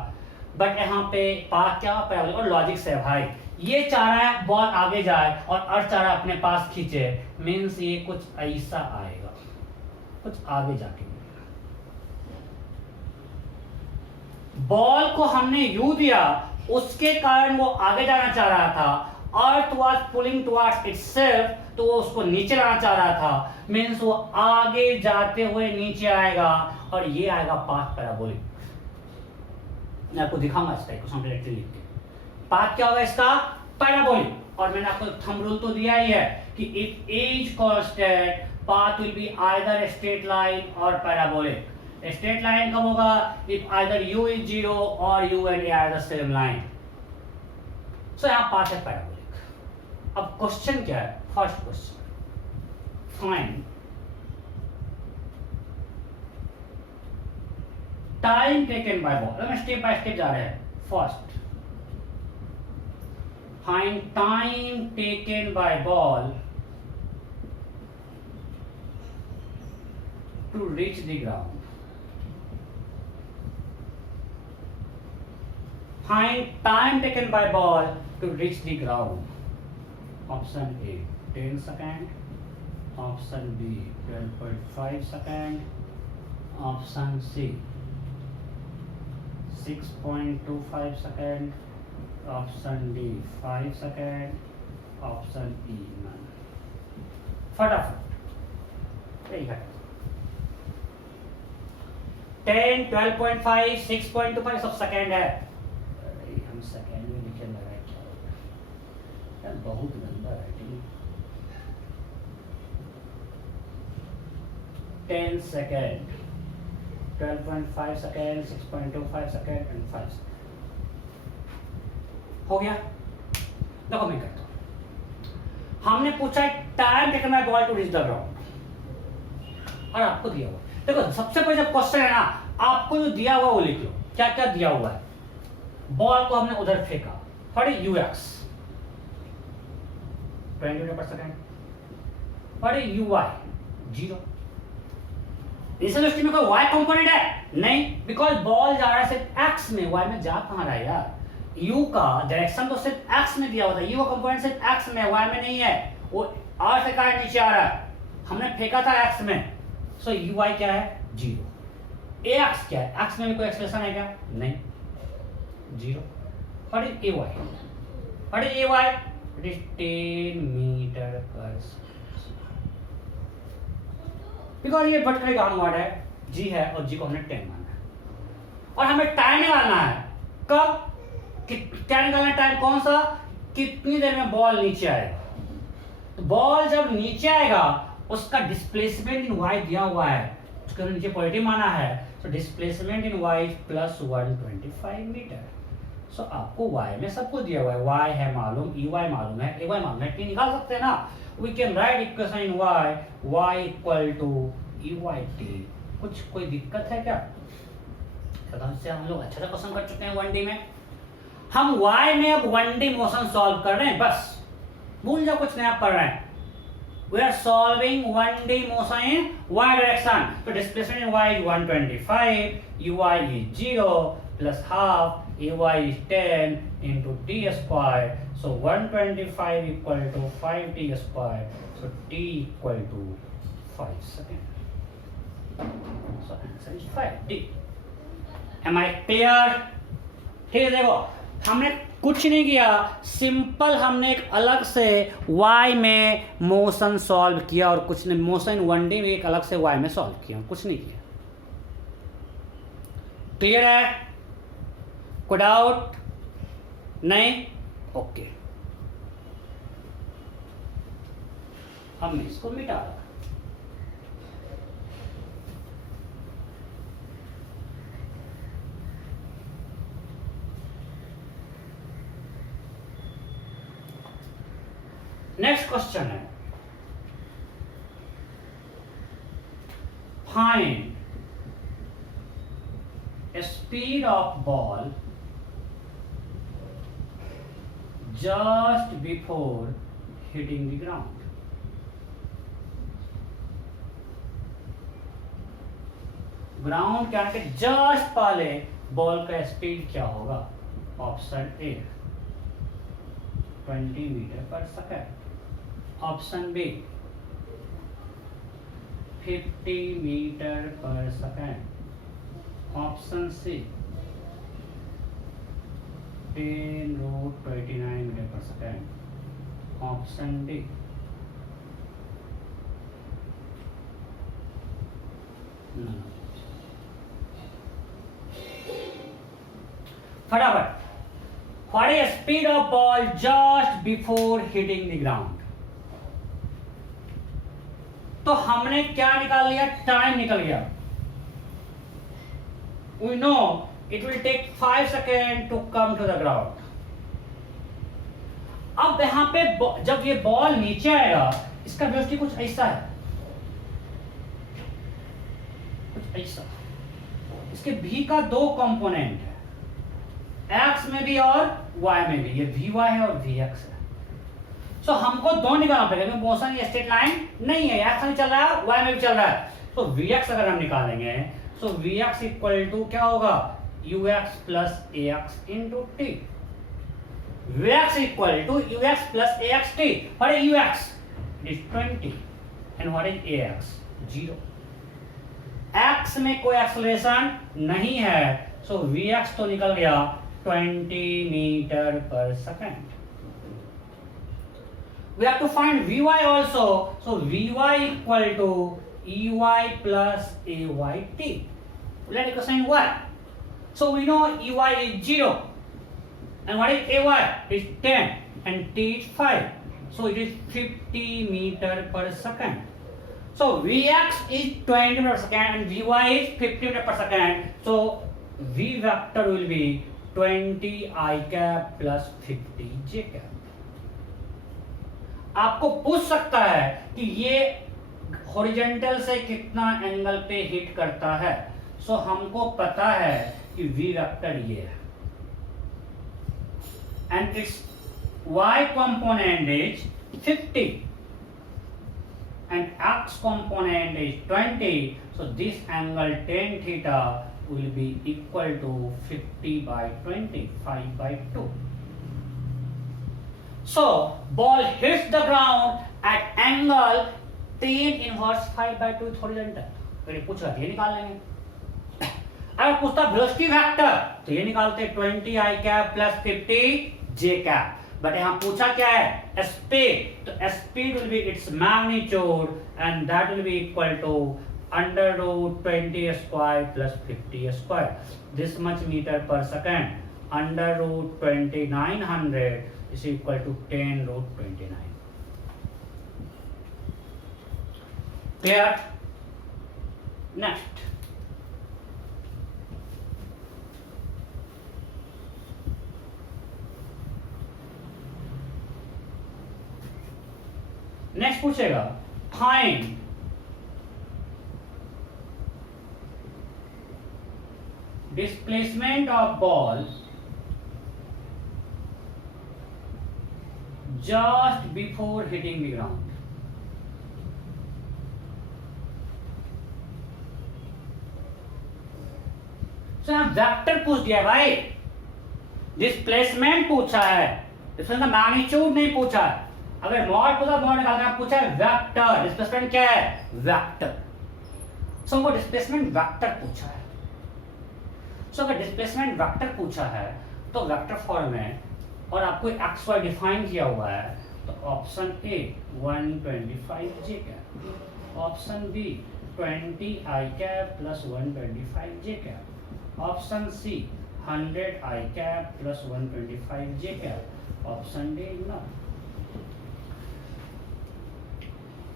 बट यहाँ पे पाथ क्या होगा पैराबोलिक. और लॉजिक से भाई ये चाह रहा है बॉल आगे जाए और अर्थ चाह रहा है अपने पास खींचे, मीन्स ये कुछ ऐसा आएगा, कुछ आगे जाके. बॉल को हमने u दिया, उसके कारण वो आगे जाना चाह रहा था. अर्थ वाज पुलिंग टुवर्ड्स इटसेल्फ, तो वो उसको नीचे लाना चाह रहा था, मीन्स वो आगे जाते हुए नीचे आएगा और ये आएगा पाथ पैराबोलिक. मैं आपको दिखाऊंगा इसका इक्वेशन डायरेक्टली लिख के. पाथ क्या होगा इसका पैराबोलिक. और मैंने आपको थंब रूल तो दिया ही है कि if a is constant path will be either straight line और पैराबोलिक. स्ट्रेट लाइन कब होगा? इफ आइदर u इज 0 और u and a are the same line. So यहां पाथ है पैराबोलिक. अब क्वेश्चन क्या है? First question, find time taken by ball. हम स्टेप बाय स्टेप जा रहे हैं. First, find time taken by ball to reach the ground. Find time taken by ball to reach the ground. Option A 10 second, option B 12.5 second, option C 6.25 second, option D 5 second, option E none. फटाफट यही है. 10, 12.5, 6.25 सब second है. हम second में लिखे लगा क्या होगा यार, बहुत गंदा writing. 10 second, 12.5 second, 6.25 second and 5 second. हो गया. देखो मैं करता हूं. हमने पूछा है time taken by ball to reach the ground, और आपको दिया हुआ. देखो सबसे पहले जब क्वेश्चन है ना, आपको जो दिया हुआ वो लिख लो. क्या क्या दिया हुआ है? बॉल को हमने उधर फेंका, what is ux 20 metre per second. What is uy 0. इस दृष्टि में कोई y कंपोनेंट है नहीं, बिकॉज बॉल जा रहा है सिर्फ x में, y में जा कहां रहा है यार. u का डायरेक्शन तो सिर्फ x में दिया हुआ था, u का कंपोनेंट सिर्फ x में, y में नहीं है. वो r से कारण नीचे आ रहा है, हमने फेंका था x में. सो uy क्या है 0. ax क्या है? x में भी कोई एक्सप्रेशन है क्या? नहीं, 0. What is ay? What is ay? It is 10 meter per second. Because ये बट का ग्राउंड वर्ड है, g है और g को हमने 10 माना है, और हमें टाइम निकालना है. कब? क्या निकालना है टाइम? कौन सा? कितनी देर में बॉल नीचे आएगा. तो बॉल जब नीचे आएगा उसका डिस्प्लेसमेंट इन y दिया हुआ है, उसके नीचे पॉजिटिव माना है. तो displacement in y is plus 125 metre. So आपको y में सब कुछ दिया हुआ है. y है मालूम, ey मालूम है, ay मालूम है, t निकाल सकते हैं ना. We can write equation in y equal to ey t. कुछ कोई दिक्कत है क्या? कदम से हम लोग अच्छा सा क्वेश्चन कर चुके हैं 1D में. हम y में अब 1D मोशन सॉल्व कर रहे हैं, बस भूल जाओ कुछ नया पढ़ रहे हैं. We are solving 1D motion in y direction. So displacement in y is 125, uy is 0 plus half, ay is 10 into t square. So 125 equal to 5t square. So t equal to 5 seconds. So answer is 5D. Am I clear? ठीक है, देखो हमने कुछ नहीं किया, simple हमने एक अलग से y में मोशन सॉल्व किया, और कुछ नहीं, मोशन 1D में एक अलग से y में सॉल्व किया, कुछ नहीं किया. क्लियर है? कोई डाउट नहीं? ओके, अब मैं इसको मिटा रहा। नेक्स्ट क्वेश्चन है, find speed of ball just before hitting the ground. Ground के आने के जस्ट पहले बॉल का स्पीड क्या होगा? Option A 20 metre per second, option B 50 metre per second, option C 10√29 metre per second, option D फटाफट। What is speed of ball just before hitting the ground? तो हमने क्या निकाल लिया? टाइम निकल गया। We know it will take 5 seconds to come to the ground. अब यहां पे जब ये बॉल नीचे आएगा, इसका वेलोसिटी कुछ ऐसा है, कुछ ऐसा। इसके v का दो कंपोनेंट है, x में भी और y में भी। ये vy है और vx है। सो हमको दो निकालना पड़ेगा क्योंकि मोशन ये स्ट्रेट लाइन नहीं है, x में चल रहा है, y में भी चल रहा है। तो vx अगर हम निकालेंगे तो vx इक्वल टू क्या होगा? ux plus ax into T. vx equal to ux plus ax t। What is ux? It is 20 and what is ax? 0। x में कोई एक्सेलरेशन नहीं है, सो vx तो निकल गया 20 metre per second. We have to find Vy also. So Vy equal to Ey plus Ayt. Let us find y. So we know Ey is 0. And what is Ay? It is 10 and t is 5. So it is 50 meter per second. So Vx is 20 meter per second and Vy is 50 meter per second. So V vector will be 20 I cap plus 50 j cap. आपको पूछ सकता है कि ये horizontal से कितना angle पे hit करता है। सो हमको पता है कि v वेक्टर ये है and it's y component is 50 and x component is 20. So this angle tan theta will be equal to 50 by 20, 5 by 2. So ball hits the ground at angle tan inverse 5 by 2 horizontal. तो ये पूछा ये निकाल लेंगे। अगर पूछता velocity vector तो ये निकालते 20 I cap plus 50 j cap। But यहाँ पूछा क्या है? स्पीड। तो speed will be its magnitude and that will be equal to under root 20 square plus 50 square. This much meter per second under root 2900 is equal to 10 root 29. Clear? Next. Next पूछेगा find displacement of ball just before hitting the ground. So यहाँ vector पूछ दिया भाई, displacement पूछा है, इसमें magnitude नहीं पूछा है। अगर मॉड पूछा मॉड निकालना, पूछा है वेक्टर। डिस्प्लेसमेंट क्या है? वेक्टर। सो वो डिस्प्लेसमेंट वेक्टर पूछा है। सो अगर डिस्प्लेसमेंट वेक्टर पूछा है तो वेक्टर फॉर्म में और आपको एक्स वाई डिफाइन किया हुआ है, तो option A 125 J cap, option B 20 I cap plus 125 J cap, option C 100 I cap plus 125 J cap, option D no.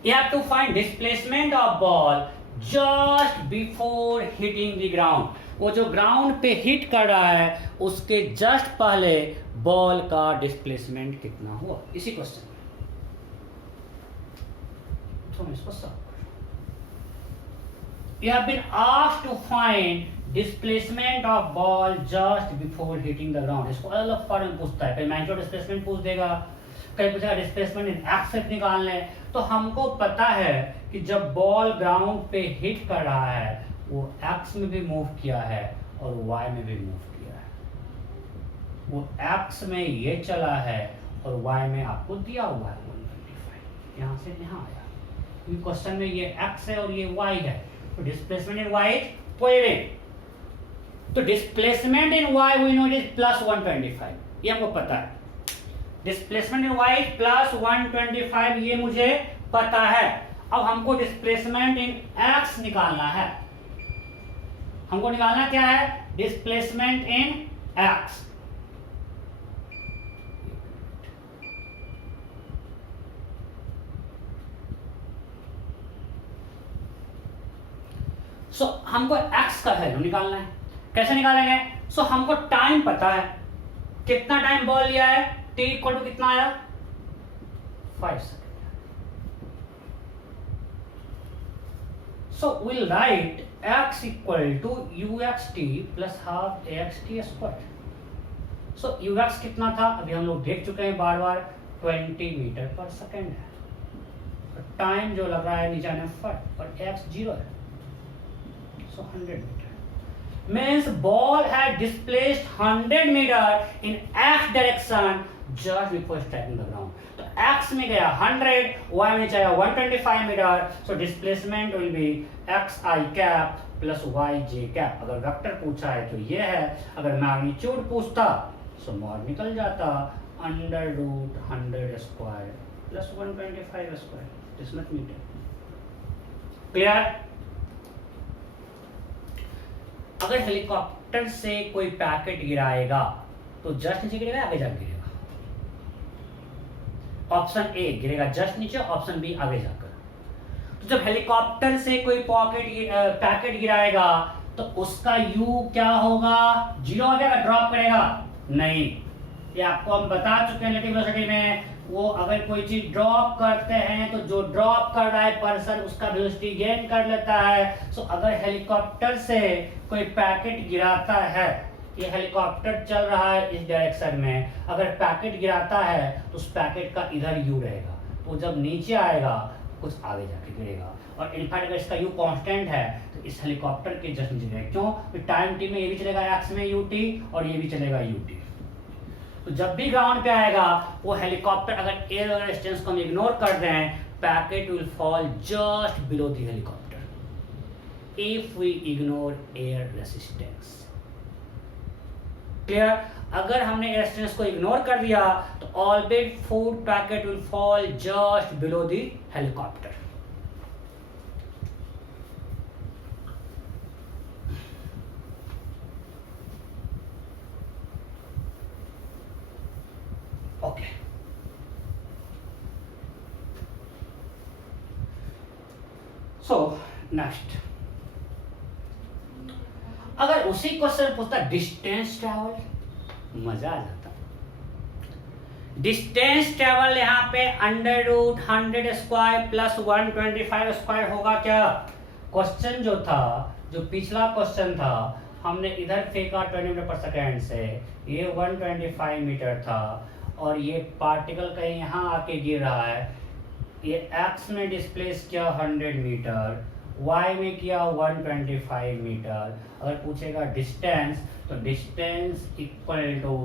You have to find displacement of ball just before hitting the ground. वो जो ground पे hit कर रहा है उसके just पहले ball का displacement कितना हुआ, इसी क्वेश्चन में तो हम इसको सॉल्व करें। You have been asked to find displacement of ball just before hitting the ground. इसको अलग अलग फॉर्म में पूछता है, कहीं मैग्नीट्यूड डिस्प्लेसमेंट पूछ देगा, कहीं पूछेगा डिस्प्लेसमेंट इन एक्स निकालना है। तो हमको पता है कि जब बॉल ग्राउंड पे हिट कर रहा है वो एक्स में भी मूव किया है और वाई में भी मूव किया है। वो एक्स में ये चला है और वाई में आपको दिया हुआ है 125, यहाँ से यहाँ आया क्योंकि क्वेश्चन में ये एक्स है और ये वाई है, तो displacement in Y is positive. तो displacement in Y we know it is plus 125, ये हमको पता है। डिस्प्लेसमेंट इन वाई प्लस 125 ये मुझे पता है। अब हमको डिस्प्लेसमेंट इन एक्स निकालना है। हमको निकालना क्या है? Displacement in x. सो हमको एक्स का वैल्यू निकालना है। कैसे निकालेंगे? सो हमको टाइम पता है, कितना टाइम बॉल लिया है, t इक्वल टू कितना आया 5 second. So will write x equal to uxt plus half axt square. So ux कितना था अभी हम लोग देख चुके हैं बार बार, 20 मीटर पर सेकेंड है। टाइम जो लग रहा है नीचे आने 5 और x 0 है, सो 100 metre means ball had displaced 100 meter in x direction just before striking the ground. तो x में गया 100, y में चाहिए 125 metre, so displacement will be xi cap plus yj cap। अगर वेक्टर पूछा है तो ये है, अगर मैग्नीट्यूड पूछता so मॉड निकल जाता, under root 100 square plus 125 square displacement metre. Clear? अगर हेलीकॉप्टर से कोई पैकेट गिराएगा तो जस्ट नीचे गिरेगा, आगे जाकर गिरेगा? ऑप्शन ए गिरेगा जस्ट नीचे, ऑप्शन बी आगे जाकर। तो जब हेलीकॉप्टर से कोई पैकेट गिराएगा तो उसका यू क्या होगा? 0 हो जाएगा, ड्रॉप करेगा? नहीं, ये आपको हम बता चुके हैं रिलेटिव वेलोसिटी में। वो अगर कोई चीज ड्रॉप करते हैं तो जो ड्रॉप कर रहा है पर्सन उसका वेलोसिटी गेन कर लेता है। सो अगर हेलीकॉप्टर से कोई पैकेट गिराता है, ये हेलीकॉप्टर चल रहा है इस डायरेक्शन में, अगर पैकेट गिराता है तो उस पैकेट का इधर यू रहेगा, तो जब नीचे आएगा कुछ आगे जाके गिरेगा। और इनफैक्ट अगर इसका यू कांस्टेंट है तो इस हेलीकॉप्टर के जस्ट नीचे गिरेगा। क्यों? टाइम टी में ये भी चलेगा एक्स में यूटी और ये भी चलेगा यूटी। तो जब भी ग्राउंड पे आएगा वो हेलीकॉप्टर, अगर एयर रेजिस्टेंस को हम इग्नोर कर दें, packet will fall just below the helicopter if we ignore air resistance. Clear? अगर हमने एयर रेजिस्टेंस को इग्नोर कर दिया तो always food packet will fall just below the helicopter. Okay, so next, अगर उसी क्वेश्चन पूछता डिस्टेंस ट्रैवल, मजा आ जाता। डिस्टेंस ट्रैवल यहाँ पे under root 100 square plus 125 square होगा क्या? क्वेश्चन जो था, जो पिछला क्वेश्चन था, हमने इधर फेंका 20 मीटर पर सेकेंड से, ये 125 मीटर था और ये पार्टिकल कहीं यहाँ आके गिर रहा है। ये एक्स में डिस्प्लेस किया 100 मीटर, वाई में किया 125 मीटर। अगर पूछेगा डिस्टेंस तो distance equal to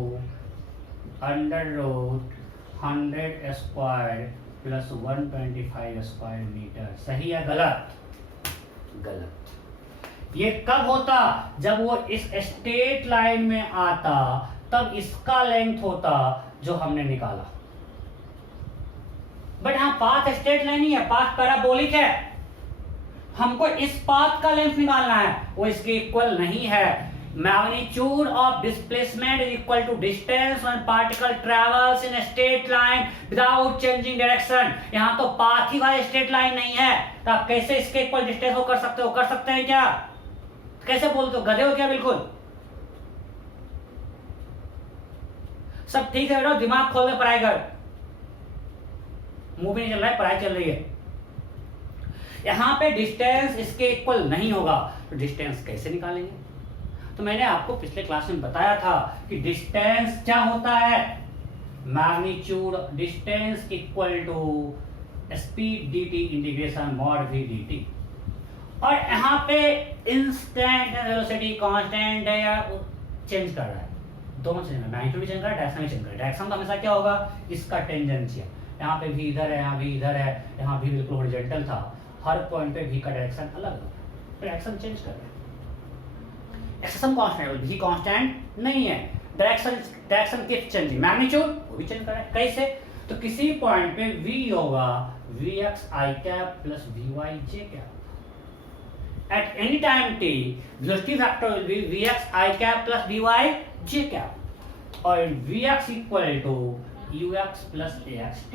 under root 100 square plus 125 square metre. सही है गलत? गलत। ये कब होता? जब वो इस स्ट्रेट लाइन में आता तब इसका लेंथ होता जो हमने निकाला। बट यहाँ पाथ स्ट्रेट लाइन नहीं है, पाथ पैराबोलिक है। हमको इस पाथ का लेंथ निकालना है, वो इसके इक्वल नहीं है। Magnitude of displacement is equal to distance when particle travels in a straight line without changing direction. यहाँ तो पाथ ही वाला स्ट्रेट लाइन नहीं है, तो आप कैसे इसके इक्वल डिस्टेंस को कर सकते हो? कर सकते हैं क्या? कैसे बोलते हो? गधे हो क्या? बिल्कुल सब ठीक है बेटा, दिमाग खोल के पढ़ाई कर। मुंह भी नहीं चल रहा है, पढ़ाई चल रही है। यहां पे डिस्टेंस इसके इक्वल नहीं होगा, तो डिस्टेंस कैसे निकालेंगे? तो मैंने आपको पिछले क्लास में बताया था कि डिस्टेंस क्या होता है, magnitude distance equal to speed dt integration mod v dt। और यहाँ पे इंस्टेंट वेलोसिटी कांस्टेंट है या चेंज कर रहा है, दोनों चेंज कर रहा है, मैग्नीट्यूड भी चेंज कर रहा है, डायरेक्शन भी चेंज कर रहा है। डायरेक्शन तो हमेशा क्या होगा, इसका टेंजेंशियल। यहाँ पे v इधर है, यहाँ v इधर है, यहाँ v बिल्कुल हॉरिजॉन्टल था, हर पॉइंट पे v का डायरेक्शन अलग है, डायरेक्शन चेंज कर रहा है। एक्सेशन कांस्टेंट है, v कांस्टेंट नहीं है, डायरेक्शन किस चेंजिंग, मैग्नीट्यूड वो भी चेंज कर रहा है। कैसे? तो किसी पॉइंट पे v होगा vx i cap plus vy j cap. At any time t, velocity vector will be vx I cap plus vy j cap, और vx equal to ux plus axt।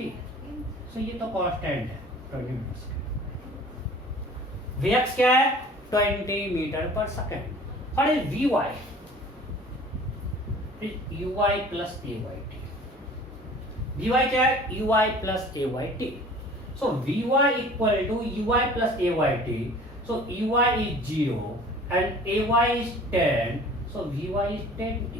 So ये तो constant है 20 metre second. vx क्या है? 20 metre per second. और vy uy plus ayt। vy क्या है? uy plus ayt। So vy equal to uy plus ayt। So uy is 0 and ay is 10, so vy is 10t.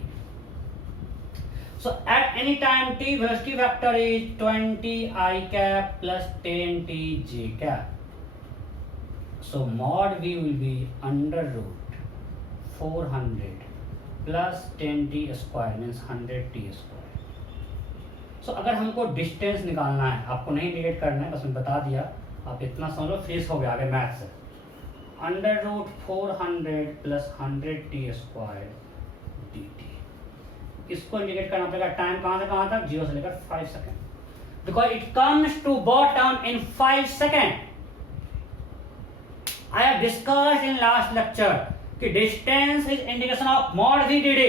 So at any time t, velocity vector is 20 I cap plus 10t j cap. So mod v will be under root 400 plus 10t square means 100t square. So अगर हमको distance निकालना है, आपको नहीं integrate करना है, बस मैं बता दिया, आप इतना समझ लो, फ्रीज हो गया आगे मैथ से। Under root 400 plus 100t square dt, इसको इंडिकेट करना पड़ेगा। टाइम कहां से कहां तक? 0 से लेकर 5 second, because it comes to bottom in 5 second. I have discussed in last lecture कि distance is indication of mod v dd,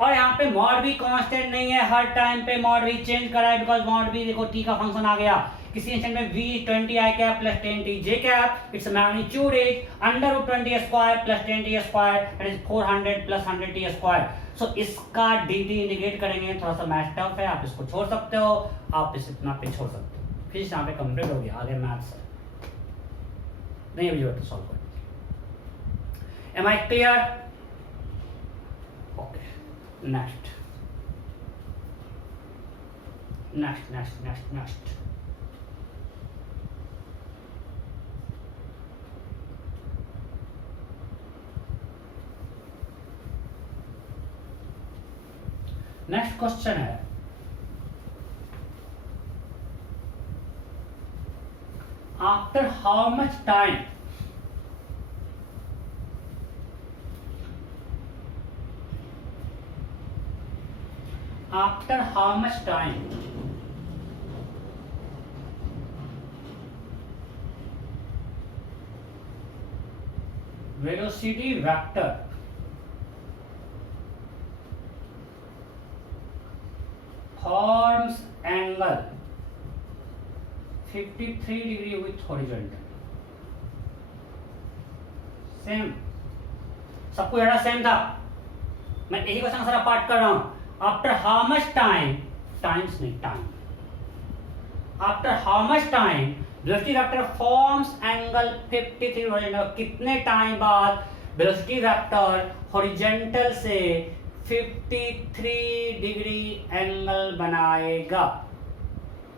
और यहाँ पे मॉड v कांस्टेंट नहीं है, हर टाइम पे मॉड v चेंज करा है, बिकॉज मॉड v देखो t का फंक्शन आ गया। किसी इंस्टेंट में v 20 i cap plus 10t j cap, its magnitude is under root 20 square plus 10t square, that is 400 plus 100t square. So इसका dt indicate करेंगे, थोड़ा सा मैथ टफ है, आप इसको छोड़ सकते हो, आप इस इतना पे छोड़ सकते हो, फिर यहाँ पे कंप्लीट हो गया, आगे मैथ से नहीं अभी तो सॉल्व कर। Am I clear? Okay, next next next next next next question है, after how much time velocity vector forms angle 53 degree with horizontal। Same, सबको यहाँ सेम था, मैं यही क्वेश्चन सारा पार्ट कर रहा हूं। After how much time, times नहीं time, after how much time velocity vector forms angle 53 horizontal, कितने टाइम बाद वेलोसिटी वेक्टर हॉरिजॉन्टल से 53 डिग्री एंगल बनाएगा?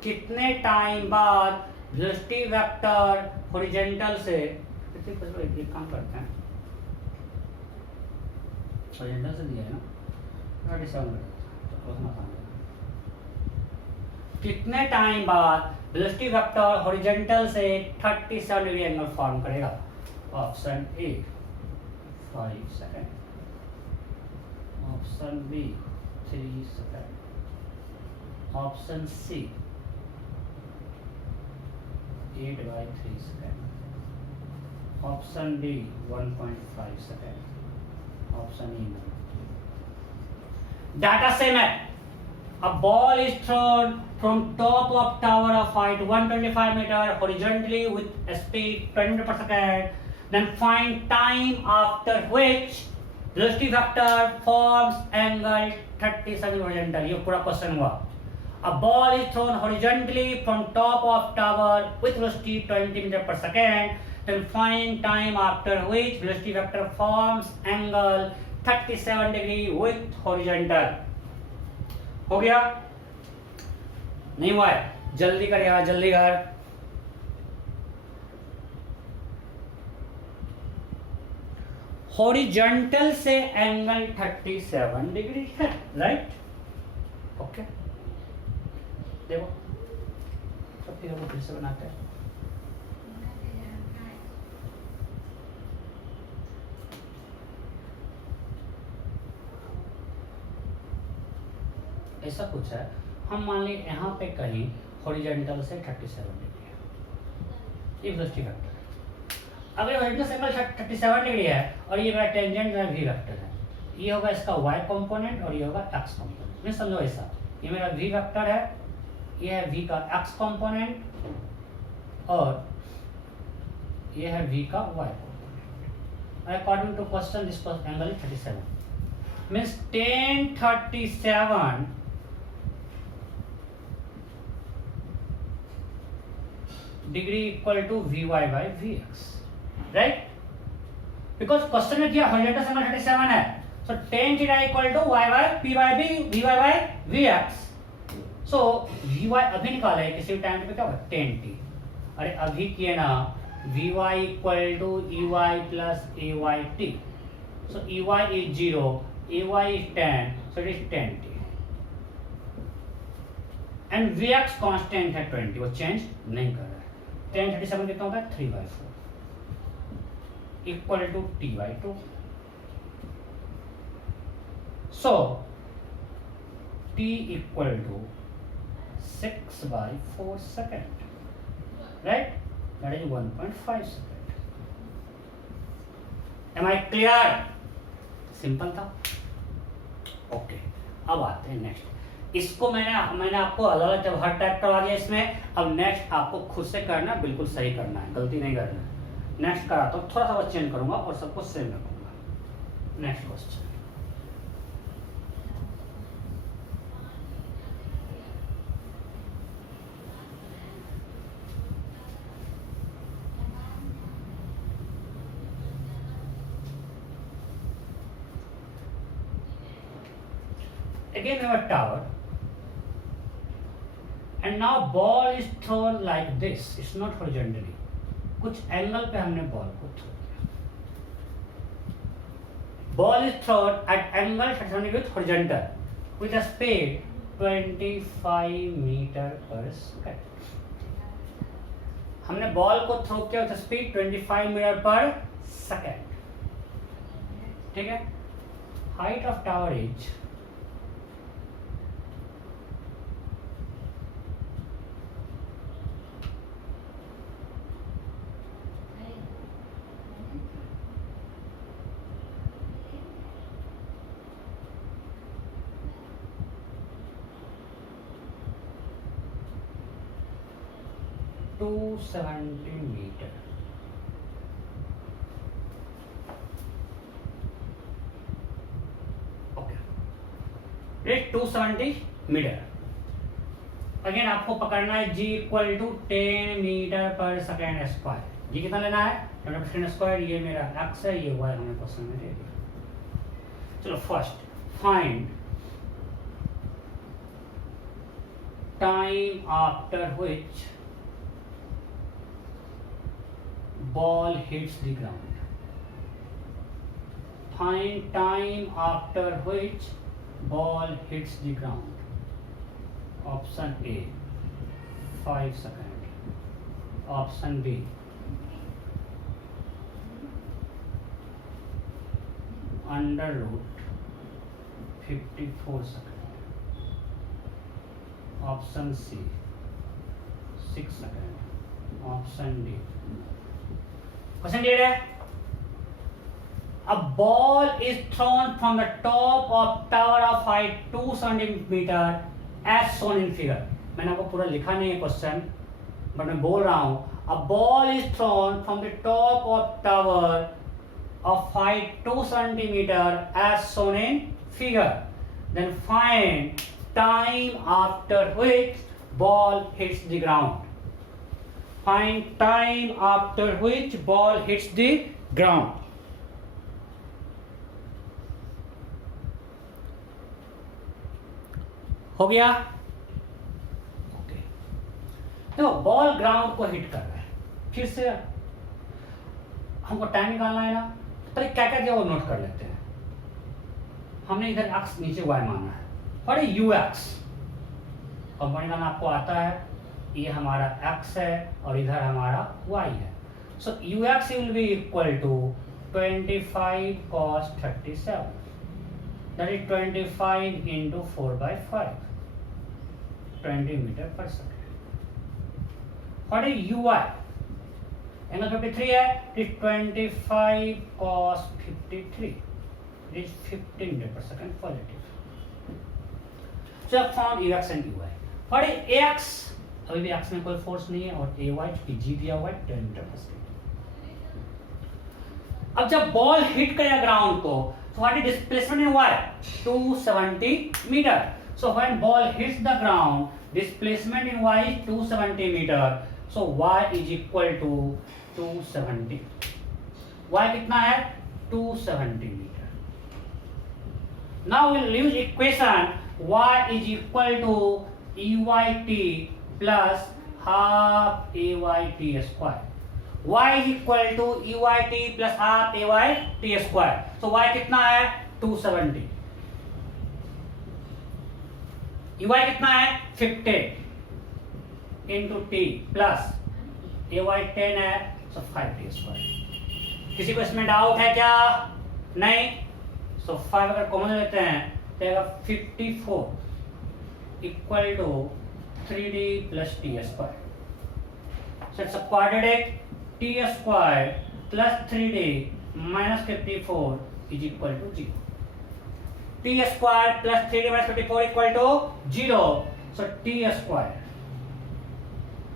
कितने टाइम बाद वेलोसिटी वेक्टर हॉरिजॉन्टल से, एक काम करते हैं, हॉरिजॉन्टल से दिया है ना 37, कितने टाइम बाद वेलोसिटी वेक्टर हॉरिजॉन्टल से 37 डिग्री एंगल फॉर्म करेगा? Option A 5 second, option B 3 second, option C 8/3 second, option D 1.5 second, option E. Data same है। A ball is thrown from top of tower of height 125 meter horizontally with a speed 20 meter per second. Then find time after which velocity vector forms angle 37 horizontal. ये पूरा question हुआ। A ball is thrown horizontally from top of tower with velocity 20 meter per second. Then find time after which velocity vector forms angle 37 degree with horizontal. हो गया? नहीं हुआ है? जल्दी कर यार, जल्दी कर। हॉरिजॉन्टल से एंगल 37 डिग्री है, राइट? ओके, देखो तो फिर से बनाते हैं। ऐसा कुछ है, हम मान ली यहाँ पे कहीं हॉरिजॉन्टल से 37 डिग्री है, ये वेलोसिटी वेक्टर है। अगर हॉरिजॉन्टल से एंगल 37 डिग्री है और ये मेरा टेंजेंट मेरा वी वेक्टर है, ये होगा इसका y कंपोनेंट और ये होगा x कंपोनेंट। मैं समझो ऐसा, ये मेरा v वेक्टर है, ये है v का x कंपोनेंट और ये है v का y component. According to question this angle is 37 means tan 37 degree equal to vy by vx, right? Because question में क्या हॉरिजॉन्टल एंगल 37 है, so tan theta equal to y by p by b vy by vx। So vy अभी निकाला है, किसी भी time पे क्या होगा tan t। अरे अभी किए ना, vy इक्वल टू ey प्लस ay t। So ey is 0, ay is tan, so it is tan t and vx constant है 20, वो चेंज नहीं कर रहा है। tan 37 कितना होता है 3/4 equal to t/2। So t equal to 6/4 second, right? That is 1.5 second. Am I clear? Simple था। ओके, अब आते हैं नेक्स्ट। इसको मैंने आपको अलग अलग जब हर टाइप करवा दिया इसमें, अब नेक्स्ट आपको खुद से करना, बिल्कुल सही करना है, गलती नहीं करना है। नेक्स्ट कराता हूँ, थोड़ा सा बस चेंज करूंगा और सबको सेम रखूंगा। Next question, again we have a tower and now ball is thrown like this, it's not horizontally, कुछ एंगल पे हमने बॉल को थ्रो किया। Ball is thrown at angle 37 degree with horizontal with a speed 25 metre per second. हमने ball को throw किया with speed 25 metre per second, ठीक है? Height of tower is 270 metre. Okay, ये 270 मीटर। अगेन आपको पकड़ना है g equal to 10 metre per second square. G कितना लेना है 10 स्क्वायर, ये मेरा x है, ये y हमें क्वेश्चन में दे दिया। चलो first find time after which ball hits the ground. Find time after which ball hits the ground. Option A 5 seconds. Option B under root 54 seconds. Option C 6 seconds. Option D। Question clear है? A ball is thrown from the top of tower of height 2 centimeter as shown in figure. मैंने आपको पूरा लिखा नहीं है question, but मैं बोल रहा हूँ. A ball is thrown from the top of tower of height 2 centimeter as shown in figure. Then find time after which ball hits the ground. Find time after which ball hits the ground. हो गया. Okay, देखो ball ground को hit कर रहा है. फिर से हमको टाइम निकालना है ना, तो क्या क्या दिया वो नोट कर लेते हैं. हमने इधर एक्स नीचे वाई माना है. और यू एक्स कंपाउंड निकालना आपको आता है. ये हमारा एक्स है और इधर हमारा वाई है. So you X will be equal to 25 cos 37. That is 25 into 4/5. 20 meter per second. What is UI? Angle 53 है. It is 25 cos 53. It is 15 meter per second positive. So I found UX and UI. What is AX? अभी भी x में कोई force नहीं है और AY G दिया हुआ है 10 meter per second. अब जब बॉल हिट करेगा ग्राउंड को, so what is displacement in y? 270 meter. So when ball hits the ground, displacement in y is 270 meter. So y is equal to 270. y कितना है? 270 meter. Now we'll use equation y is equal to EYT plus half AYT square. y is equal to EYT plus half AYT square. So y कितना है? 270. EY कितना है? 50 into t plus AY 10 है, so 5t square. किसी को इसमें doubt है क्या? नहीं. so 5 अगर कॉमन लेते हैं तो आएगा 54 equal to 3d plus t square. So it's a quadratic. t square plus 3d minus 54 is equal to 0. t square plus 3d minus 54 equal to 0. So t square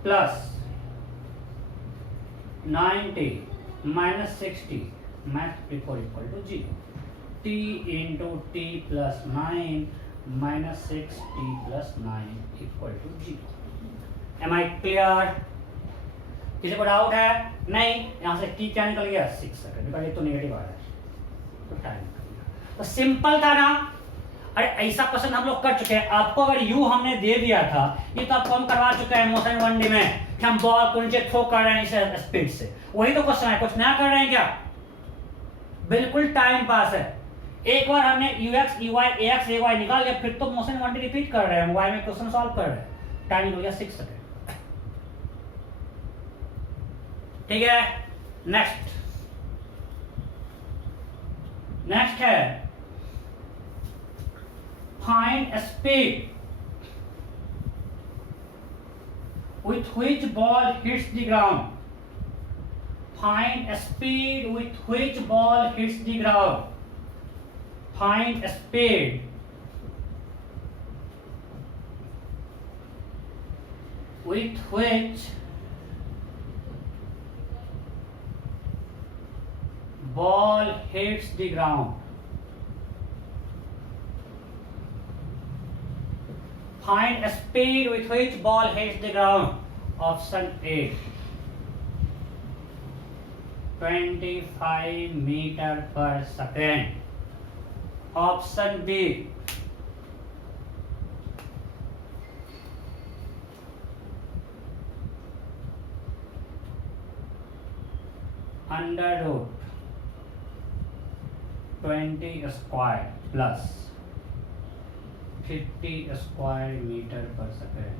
plus 90 minus 60 minus 54 equal to 0. t into t plus 9 minus 6t plus 9 equal to 0. Am I clear? किसी को doubt है? नहीं. यहाँ से t क्या निकल गया? 6 second. Because ये तो नेगेटिव आ रहा है, तो टाइम निकल गया. तो सिंपल था ना. अरे ऐसा क्वेश्चन हम लोग कर चुके हैं. आपको अगर u हमने दे दिया था, ये तो आपको हम करवा चुके हैं मोशन 1D में कि हम बॉल को नीचे थ्रो कर रहे हैं इस स्पीड से. वही तो क्वेश्चन है. कुछ नया कर रहे हैं क्या? बिल्कुल टाइम पास है. एक बार हमने ux ey ax ay निकाल लिया, फिर तो मोशन 1D रिपीट कर रहे हैं. y में क्वेश्चन सॉल्व कर रहे हैं. टाइम निकल गया 6 सेकंड. ठीक है. नेक्स्ट है find speed with which ball hits the ground. Find speed with which ball hits the ground. Find speed with which ball hits the ground. Find speed with which ball hits the ground. Option A, 25 meter per second. Option B, 20 square plus 50 square meter per second.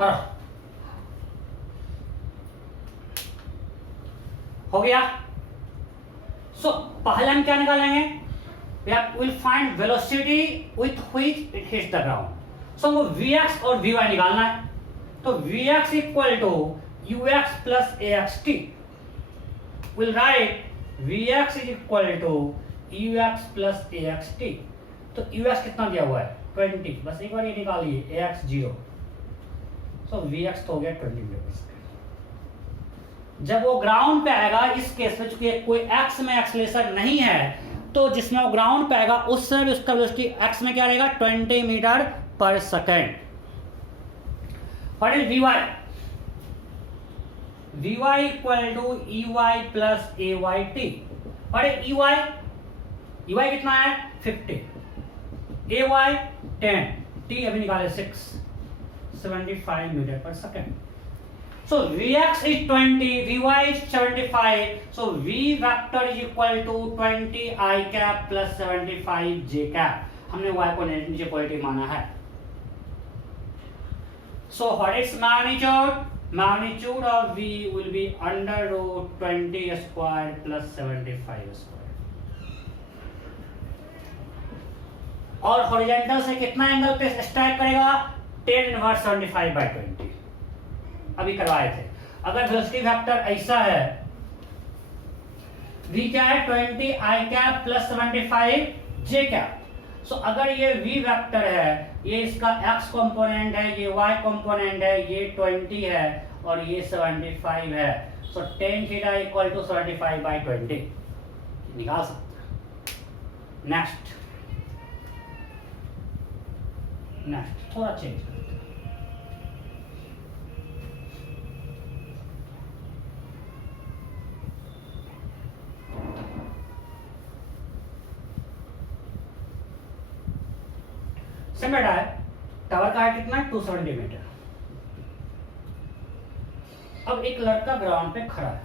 करो. हो गया. सो पहले हम क्या निकालेंगे, we'll find velocity with which it hits the ground. So हमको vx और vy निकालना है, तो vx equal to ux plus axt. We'll write vx is equal to ux plus axt. तो ux कितना दिया हुआ है 20, बस एक बार ये निकालिए ax 0, so vx तो हो गया 20 मीटर। जब वो ग्राउंड पे आएगा, इस केस में चूंकि कोई x में एक्सेलरेशन नहीं है, तो जिसमें वो ग्राउंड पे आएगा उस समय भी उसका वेलोसिटी x में क्या रहेगा 20 metre per second. What is vy? vy equal to ey plus ayt। What is ey? ey कितना है 50, ay 10, t अभी निकाले 6, 75 metre per second. So Vx is 20, Vy is 75. So V vector is equal to 20 I cap plus 75 J cap. हमने Y को नीचे positive माना है। So what is magnitude? Magnitude of V will be under root 20 square plus 75 square. और horizontal से कितना angle पे strike करेगा 10 इनवर्स 75 by 20 अभी करवाए थे। अगर वेलोसिटी वेक्टर ऐसा है, v क्या है 20 i cap plus 75 j cap. So अगर ये v वेक्टर है, ये इसका x कंपोनेंट है, ये y कंपोनेंट है, ये 20 है और ये 75 है, so tan theta equal to 75 by 20 निकाल सकते। नेक्स्ट थोड़ा चेंज करते हैं। सेंटर है, टावर का हाइट कितना है 270 मीटर। अब एक लड़का ग्राउंड पे खड़ा है,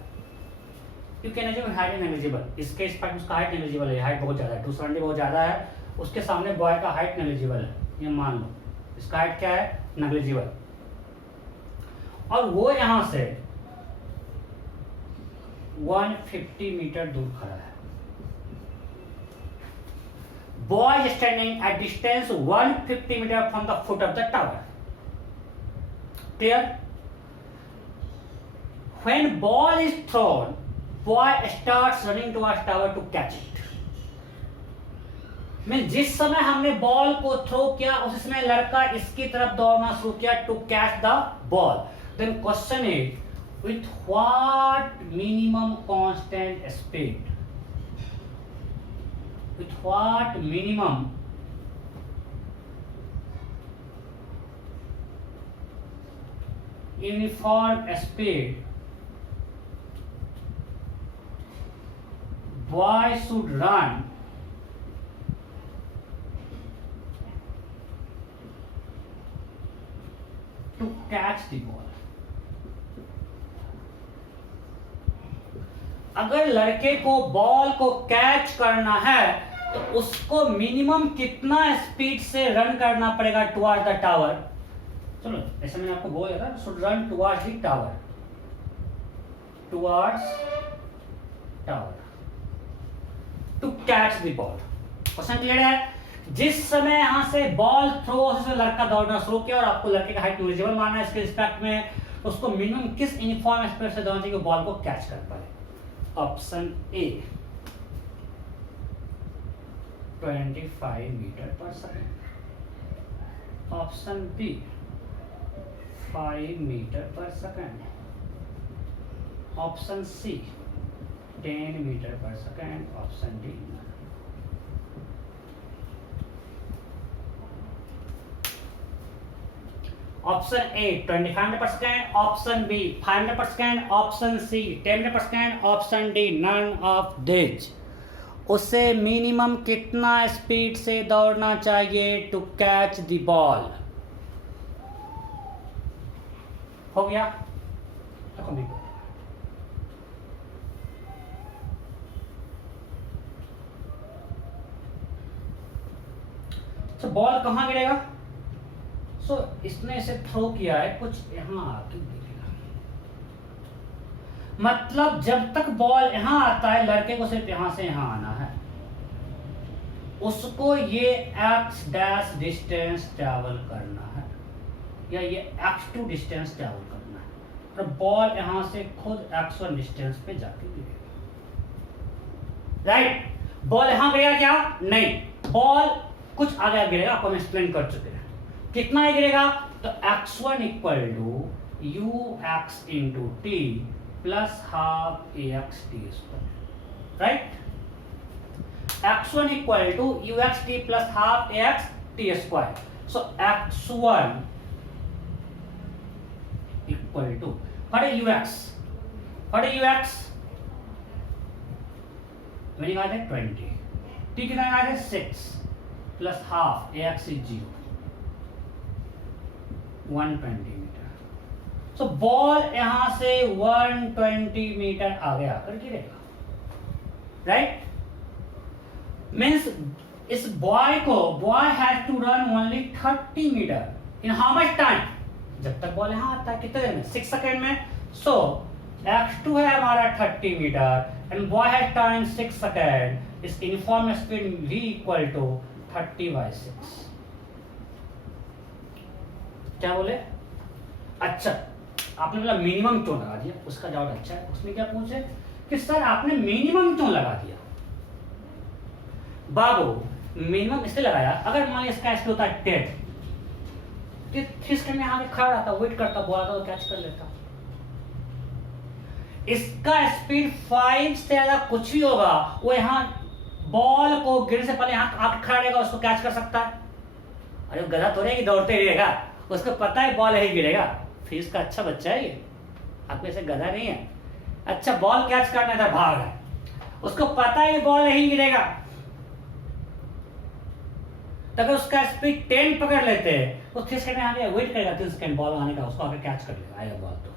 you can assume height negligible, इसके इस्पेक्ट उसका हाइट नेग्लिजिबल है, हाइट बहुत ज्यादा है 270 बहुत ज्यादा है, उसके सामने बॉय का हाइट नेग्लिजिबल है, ये मान लो इसका हाइट क्या है नेग्लिजिबल, और वो यहां से 150 मीटर दूर खड़ा है। Boy is standing at distance 150 meter from the foot of the tower. Clear? When ball is thrown, boy starts running towards tower to catch it. मैं जिस समय हमने बॉल को थ्रो किया उस समय लड़का इसकी तरफ दौड़ना शुरू किया to catch the ball. Then question is with what minimum constant speed, with what minimum uniform speed boy should run to catch the ball। अगर लड़के को बॉल को कैच करना है तो उसको मिनिमम कितना स्पीड से रन करना पड़ेगा टुवर्ड द टावर। चलो ऐसे मैंने आपको बोला था should run towards the tower, towards tower to catch the ball. Question clear है? जिस समय यहां से बॉल थ्रो से लड़का दौड़ना शुरू किया और आपको लड़के का हाइट नेग्लिजिबल मानना है इसके रिस्पेक्ट में, उसको मिनिमम किस यूनिफॉर्म स्पीड से दौड़ना चाहिए बॉल को कैच कर पाए। Option A 25 metre per second, option B 5 metre per second, option C 10 metre per second, option D option A 25 metre per second, option B 5 metre per second, option C 10 metre per second, option D none of this. उसे minimum कितना speed से दौड़ना चाहिए to catch the ball. हो गया? तो ball कहां गिरेगा? इसने इसे थ्रो किया है कुछ यहां आके गिरेगा। मतलब जब तक बॉल यहां आता है लड़के को सिर्फ यहां से यहां आना है, उसको ये x डैश डिस्टेंस ट्रैवल करना है या ये x2 डिस्टेंस ट्रैवल करना है, और बॉल यहां से खुद x1 डिस्टेंस पे जाके गिरेगा। राइट, बॉल यहां गिरेगा क्या? नहीं, बॉल कुछ आगे गिरेगा, आपको हम एक्सप्लेन कर चुके हैं। कितना गिरेगा? तो x1 equal to ux into T plus half ax T square. Right, x1 equal to ux t plus half ax t square. So x1 equal to what is ux? what is ux? मैंने कहा था 20, t कितना कहा था 6 plus half ax is 0, 120 metre. So ball यहां से 120 metre आगे आकर गिरेगा। राइट, मीन्स इस boy has to run only 30 metre in how much time? जब तक बॉल यहां आता है, कितने देर में? 6 सेकेंड में। सो x2 है हमारा 30 metre and boy has time 6 second. इस uniform speed v equal to 30/6। क्या बोले? अच्छा, आपने बोला मिनिमम क्यों लगा दिया, उसका जवाब अच्छा है। उसने क्या पूछे कि सर आपने मिनिमम क्यों लगा दिया? बाबू मिनिमम इसलिए लगाया, अगर मान लीजिए इसका स्पीड होता 10, तो 3 सेकंड में आगे खड़ा रहता, वेट करता, बॉल आता तो कैच कर लेता। इसका स्पीड 5 से ज्यादा कुछ भी होगा, वो यहाँ बॉल को गिरने से पहले यहाँ आगे खड़ा रहेगा, उसको कैच कर सकता है। अरे गधा तो रहेगी, दौड़ते ही रहेगा, उसको पता है बॉल यही गिरेगा। फिर इसका अच्छा बच्चा है ये, आपको ऐसे गधा नहीं है। अच्छा, बॉल कैच करना था, भाग है, उसको पता है ये बॉल यही गिरेगा। तो अगर उसका स्पीड 10 पकड़ लेते हैं तो 3 सेकंड में आगे वेट करेगा, 3 सेकंड बॉल आने का, उसको आगे कैच कर लेगा, आएगा बॉल। तो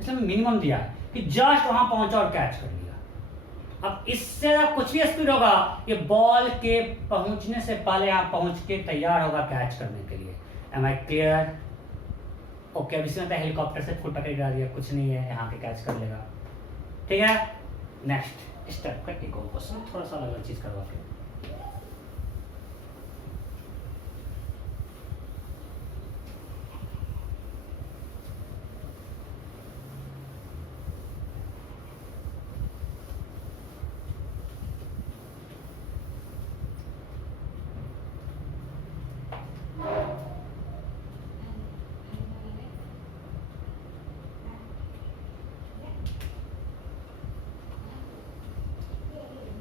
इसलिए मिनिमम दिया है कि जस्ट वहां पहुंचा और कैच कर लिया। अब इससे कुछ भी स्पीड होगा, ये बॉल के पहुंचने से पहले आप पहुंच के तैयार होगा कैच करने के लिए। M I clear? ओके, अब इसमें हेलीकॉप्टर से फुल पकड़ गिरा दिया, कुछ नहीं है, यहाँ के कैच कर लेगा। ठीक है, नेक्स्ट स्टेप का एक और क्वेश्चन, थोड़ा सा अलग चीज करवा के।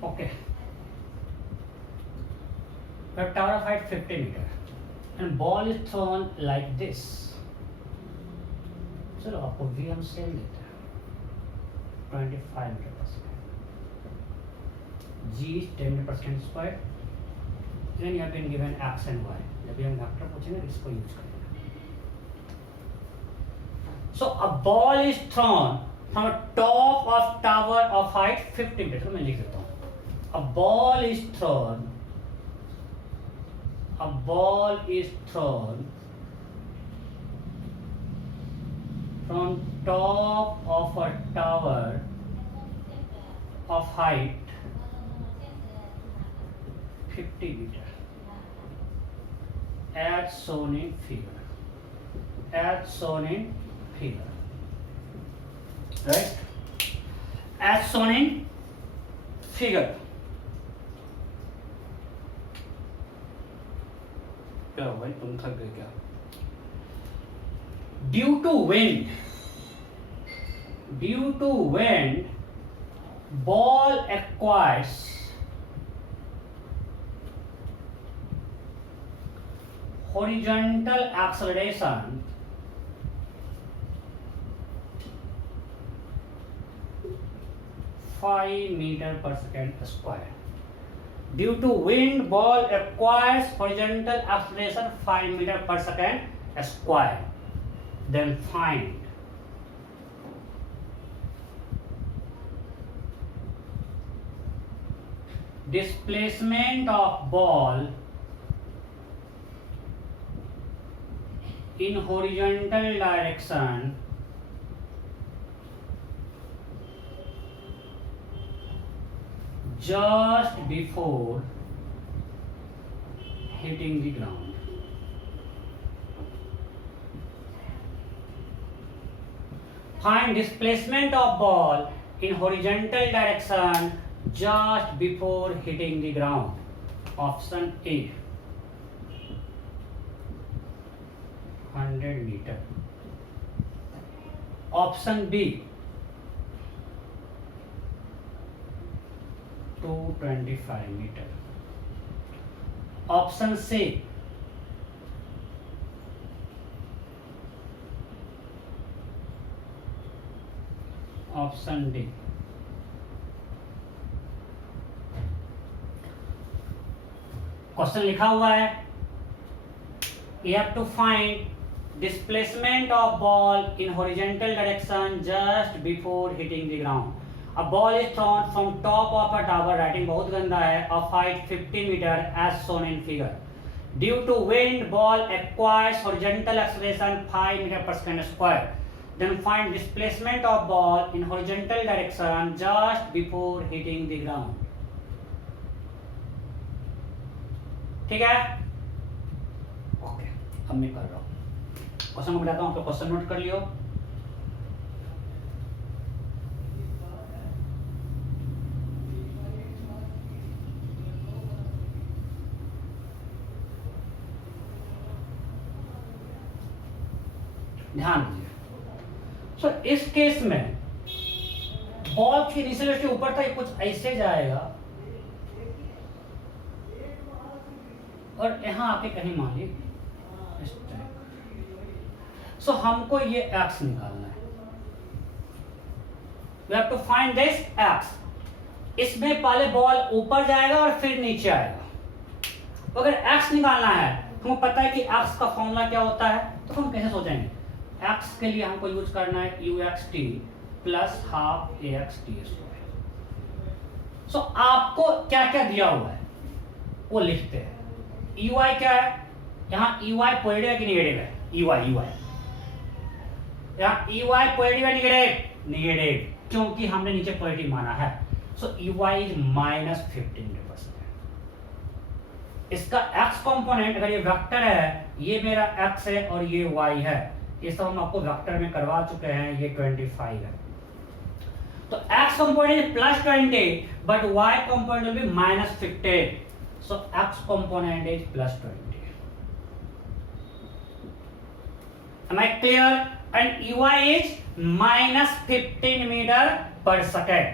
Okay. The tower of height 50 meter and ball is thrown like this. चलो आपको v हम सेम देते हैं 25 metre per second, g is 10 metre per second square. Then you have been given x and y. जब भी हम vector पूछेंगे इसको यूज करेंगे। So a ball is thrown from a top of tower of height 50 meter। मैं लिख देता हूँ, a ball is thrown from top of a tower of height 50 meter as shown in figure, right, as shown in figure। क्या भाई, तुम थक गए क्या? Due to wind, ball acquires horizontal acceleration (5 meter per second square). Due to wind, ball acquires horizontal acceleration 5 meter per second square. Then find displacement of ball in horizontal direction just before hitting the ground. Find displacement of ball in horizontal direction just before hitting the ground. Option A, 100 meter. Option B, 225 meter. Option C, option D. Question लिखा हुआ है, you have to find displacement of ball in horizontal direction just before hitting the ground. A ball is thrown from top of a tower, writing बहुत गंदा है, of height 50 meter as shown in figure. Due to wind, ball acquires horizontal acceleration 5 meter per second square. Then find displacement of ball in horizontal direction just before hitting the ground. ठीक है? Okay, अब मैं कर रहा हूँ question को बताता हूँ, आपको क्वेश्चन नोट कर लियो। ध्यान दीजिए। सो इस केस में बॉल की इनिशियल वेलोसिटी ऊपर तक कुछ ऐसे जाएगा और यहां आके कहीं मान ली इस टाइप। सो हमको ये एक्स निकालना है। We have to find this X. इसमें पहले बॉल ऊपर जाएगा और फिर नीचे आएगा। अगर एक्स निकालना है, हमको पता है कि एक्स का फॉर्मूला क्या होता है, तो हम कैसे सोचेंगे? x के लिए हमको यूज करना है uxt plus half axt square. So आपको क्या क्या दिया हुआ है वो लिखते हैं। ui क्या है? यहाँ ui पॉजिटिव है कि नेगेटिव है? ui यहाँ ui पॉजिटिव है नेगेटिव? नेगेटिव, क्योंकि हमने नीचे पॉजिटिव माना है। सो ui इज -15%। इसका x कंपोनेंट, अगर ये वेक्टर है, ये मेरा x है और ये y है, ये सब हम आपको वेक्टर में करवा चुके हैं। ये 25 है, तो x component plus 20 but y component will be -15। So x component is +20। Am I clear? And ui is -15 metre per second.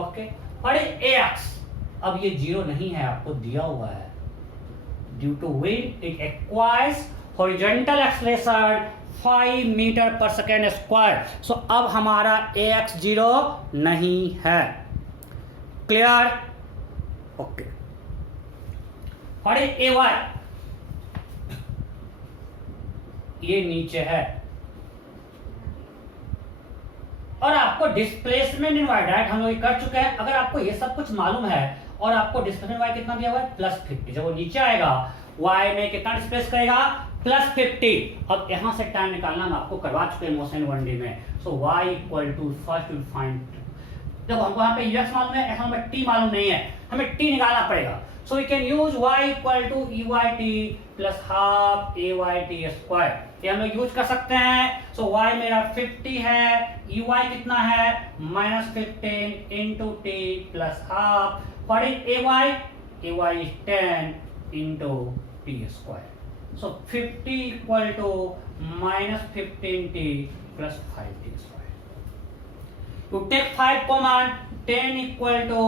Okay, और ax अब ये 0 नहीं है, आपको दिया हुआ है। Due to wind it acquires horizontal acceleration 5 metre per second square. So अब हमारा ax 0 नहीं है। क्लियर? ओके, और ay ये नीचे है और आपको डिस्प्लेसमेंट इन वाई, डायरेक्ट हम लोग ये कर चुके हैं। अगर आपको ये सब कुछ मालूम है और आपको डिस्प्लेसमेंट वाई कितना दिया हुआ है? +50। जब वो नीचे आएगा y में कितना डिस्प्लेस करेगा? +50। अब यहां से टाइम निकालना हम आपको करवा चुके हैं मोशन 1D में। So y equal to first will find, देखो हमको यहाँ पे ux मालूम है, यहाँ हमें t मालूम नहीं है, हमें t निकालना पड़ेगा। So we can use y equal to EYT plus half AYT square, ये हम लोग यूज कर सकते हैं। सो y मेरा 50 है, EY कितना है? -15 इंटू t प्लस हाफ, पर AY is 10 into t square. So 50 equal to -15t plus 5t square. To take 5 common, 10 equal to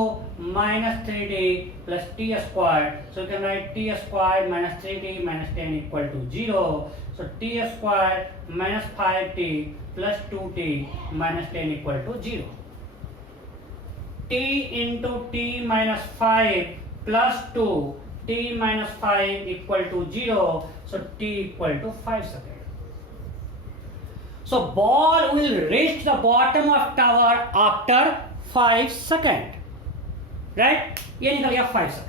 -3t plus t square. So you can write t square minus 3t minus 10 equal to 0. So t square minus 5t plus 2t minus 10 equal to 0. t into t minus 5 plus 2. t minus 5 equal to 0, so t equal to 5 seconds. So ball will reach the bottom of tower after 5 seconds, right? ये निकल गया 5 seconds.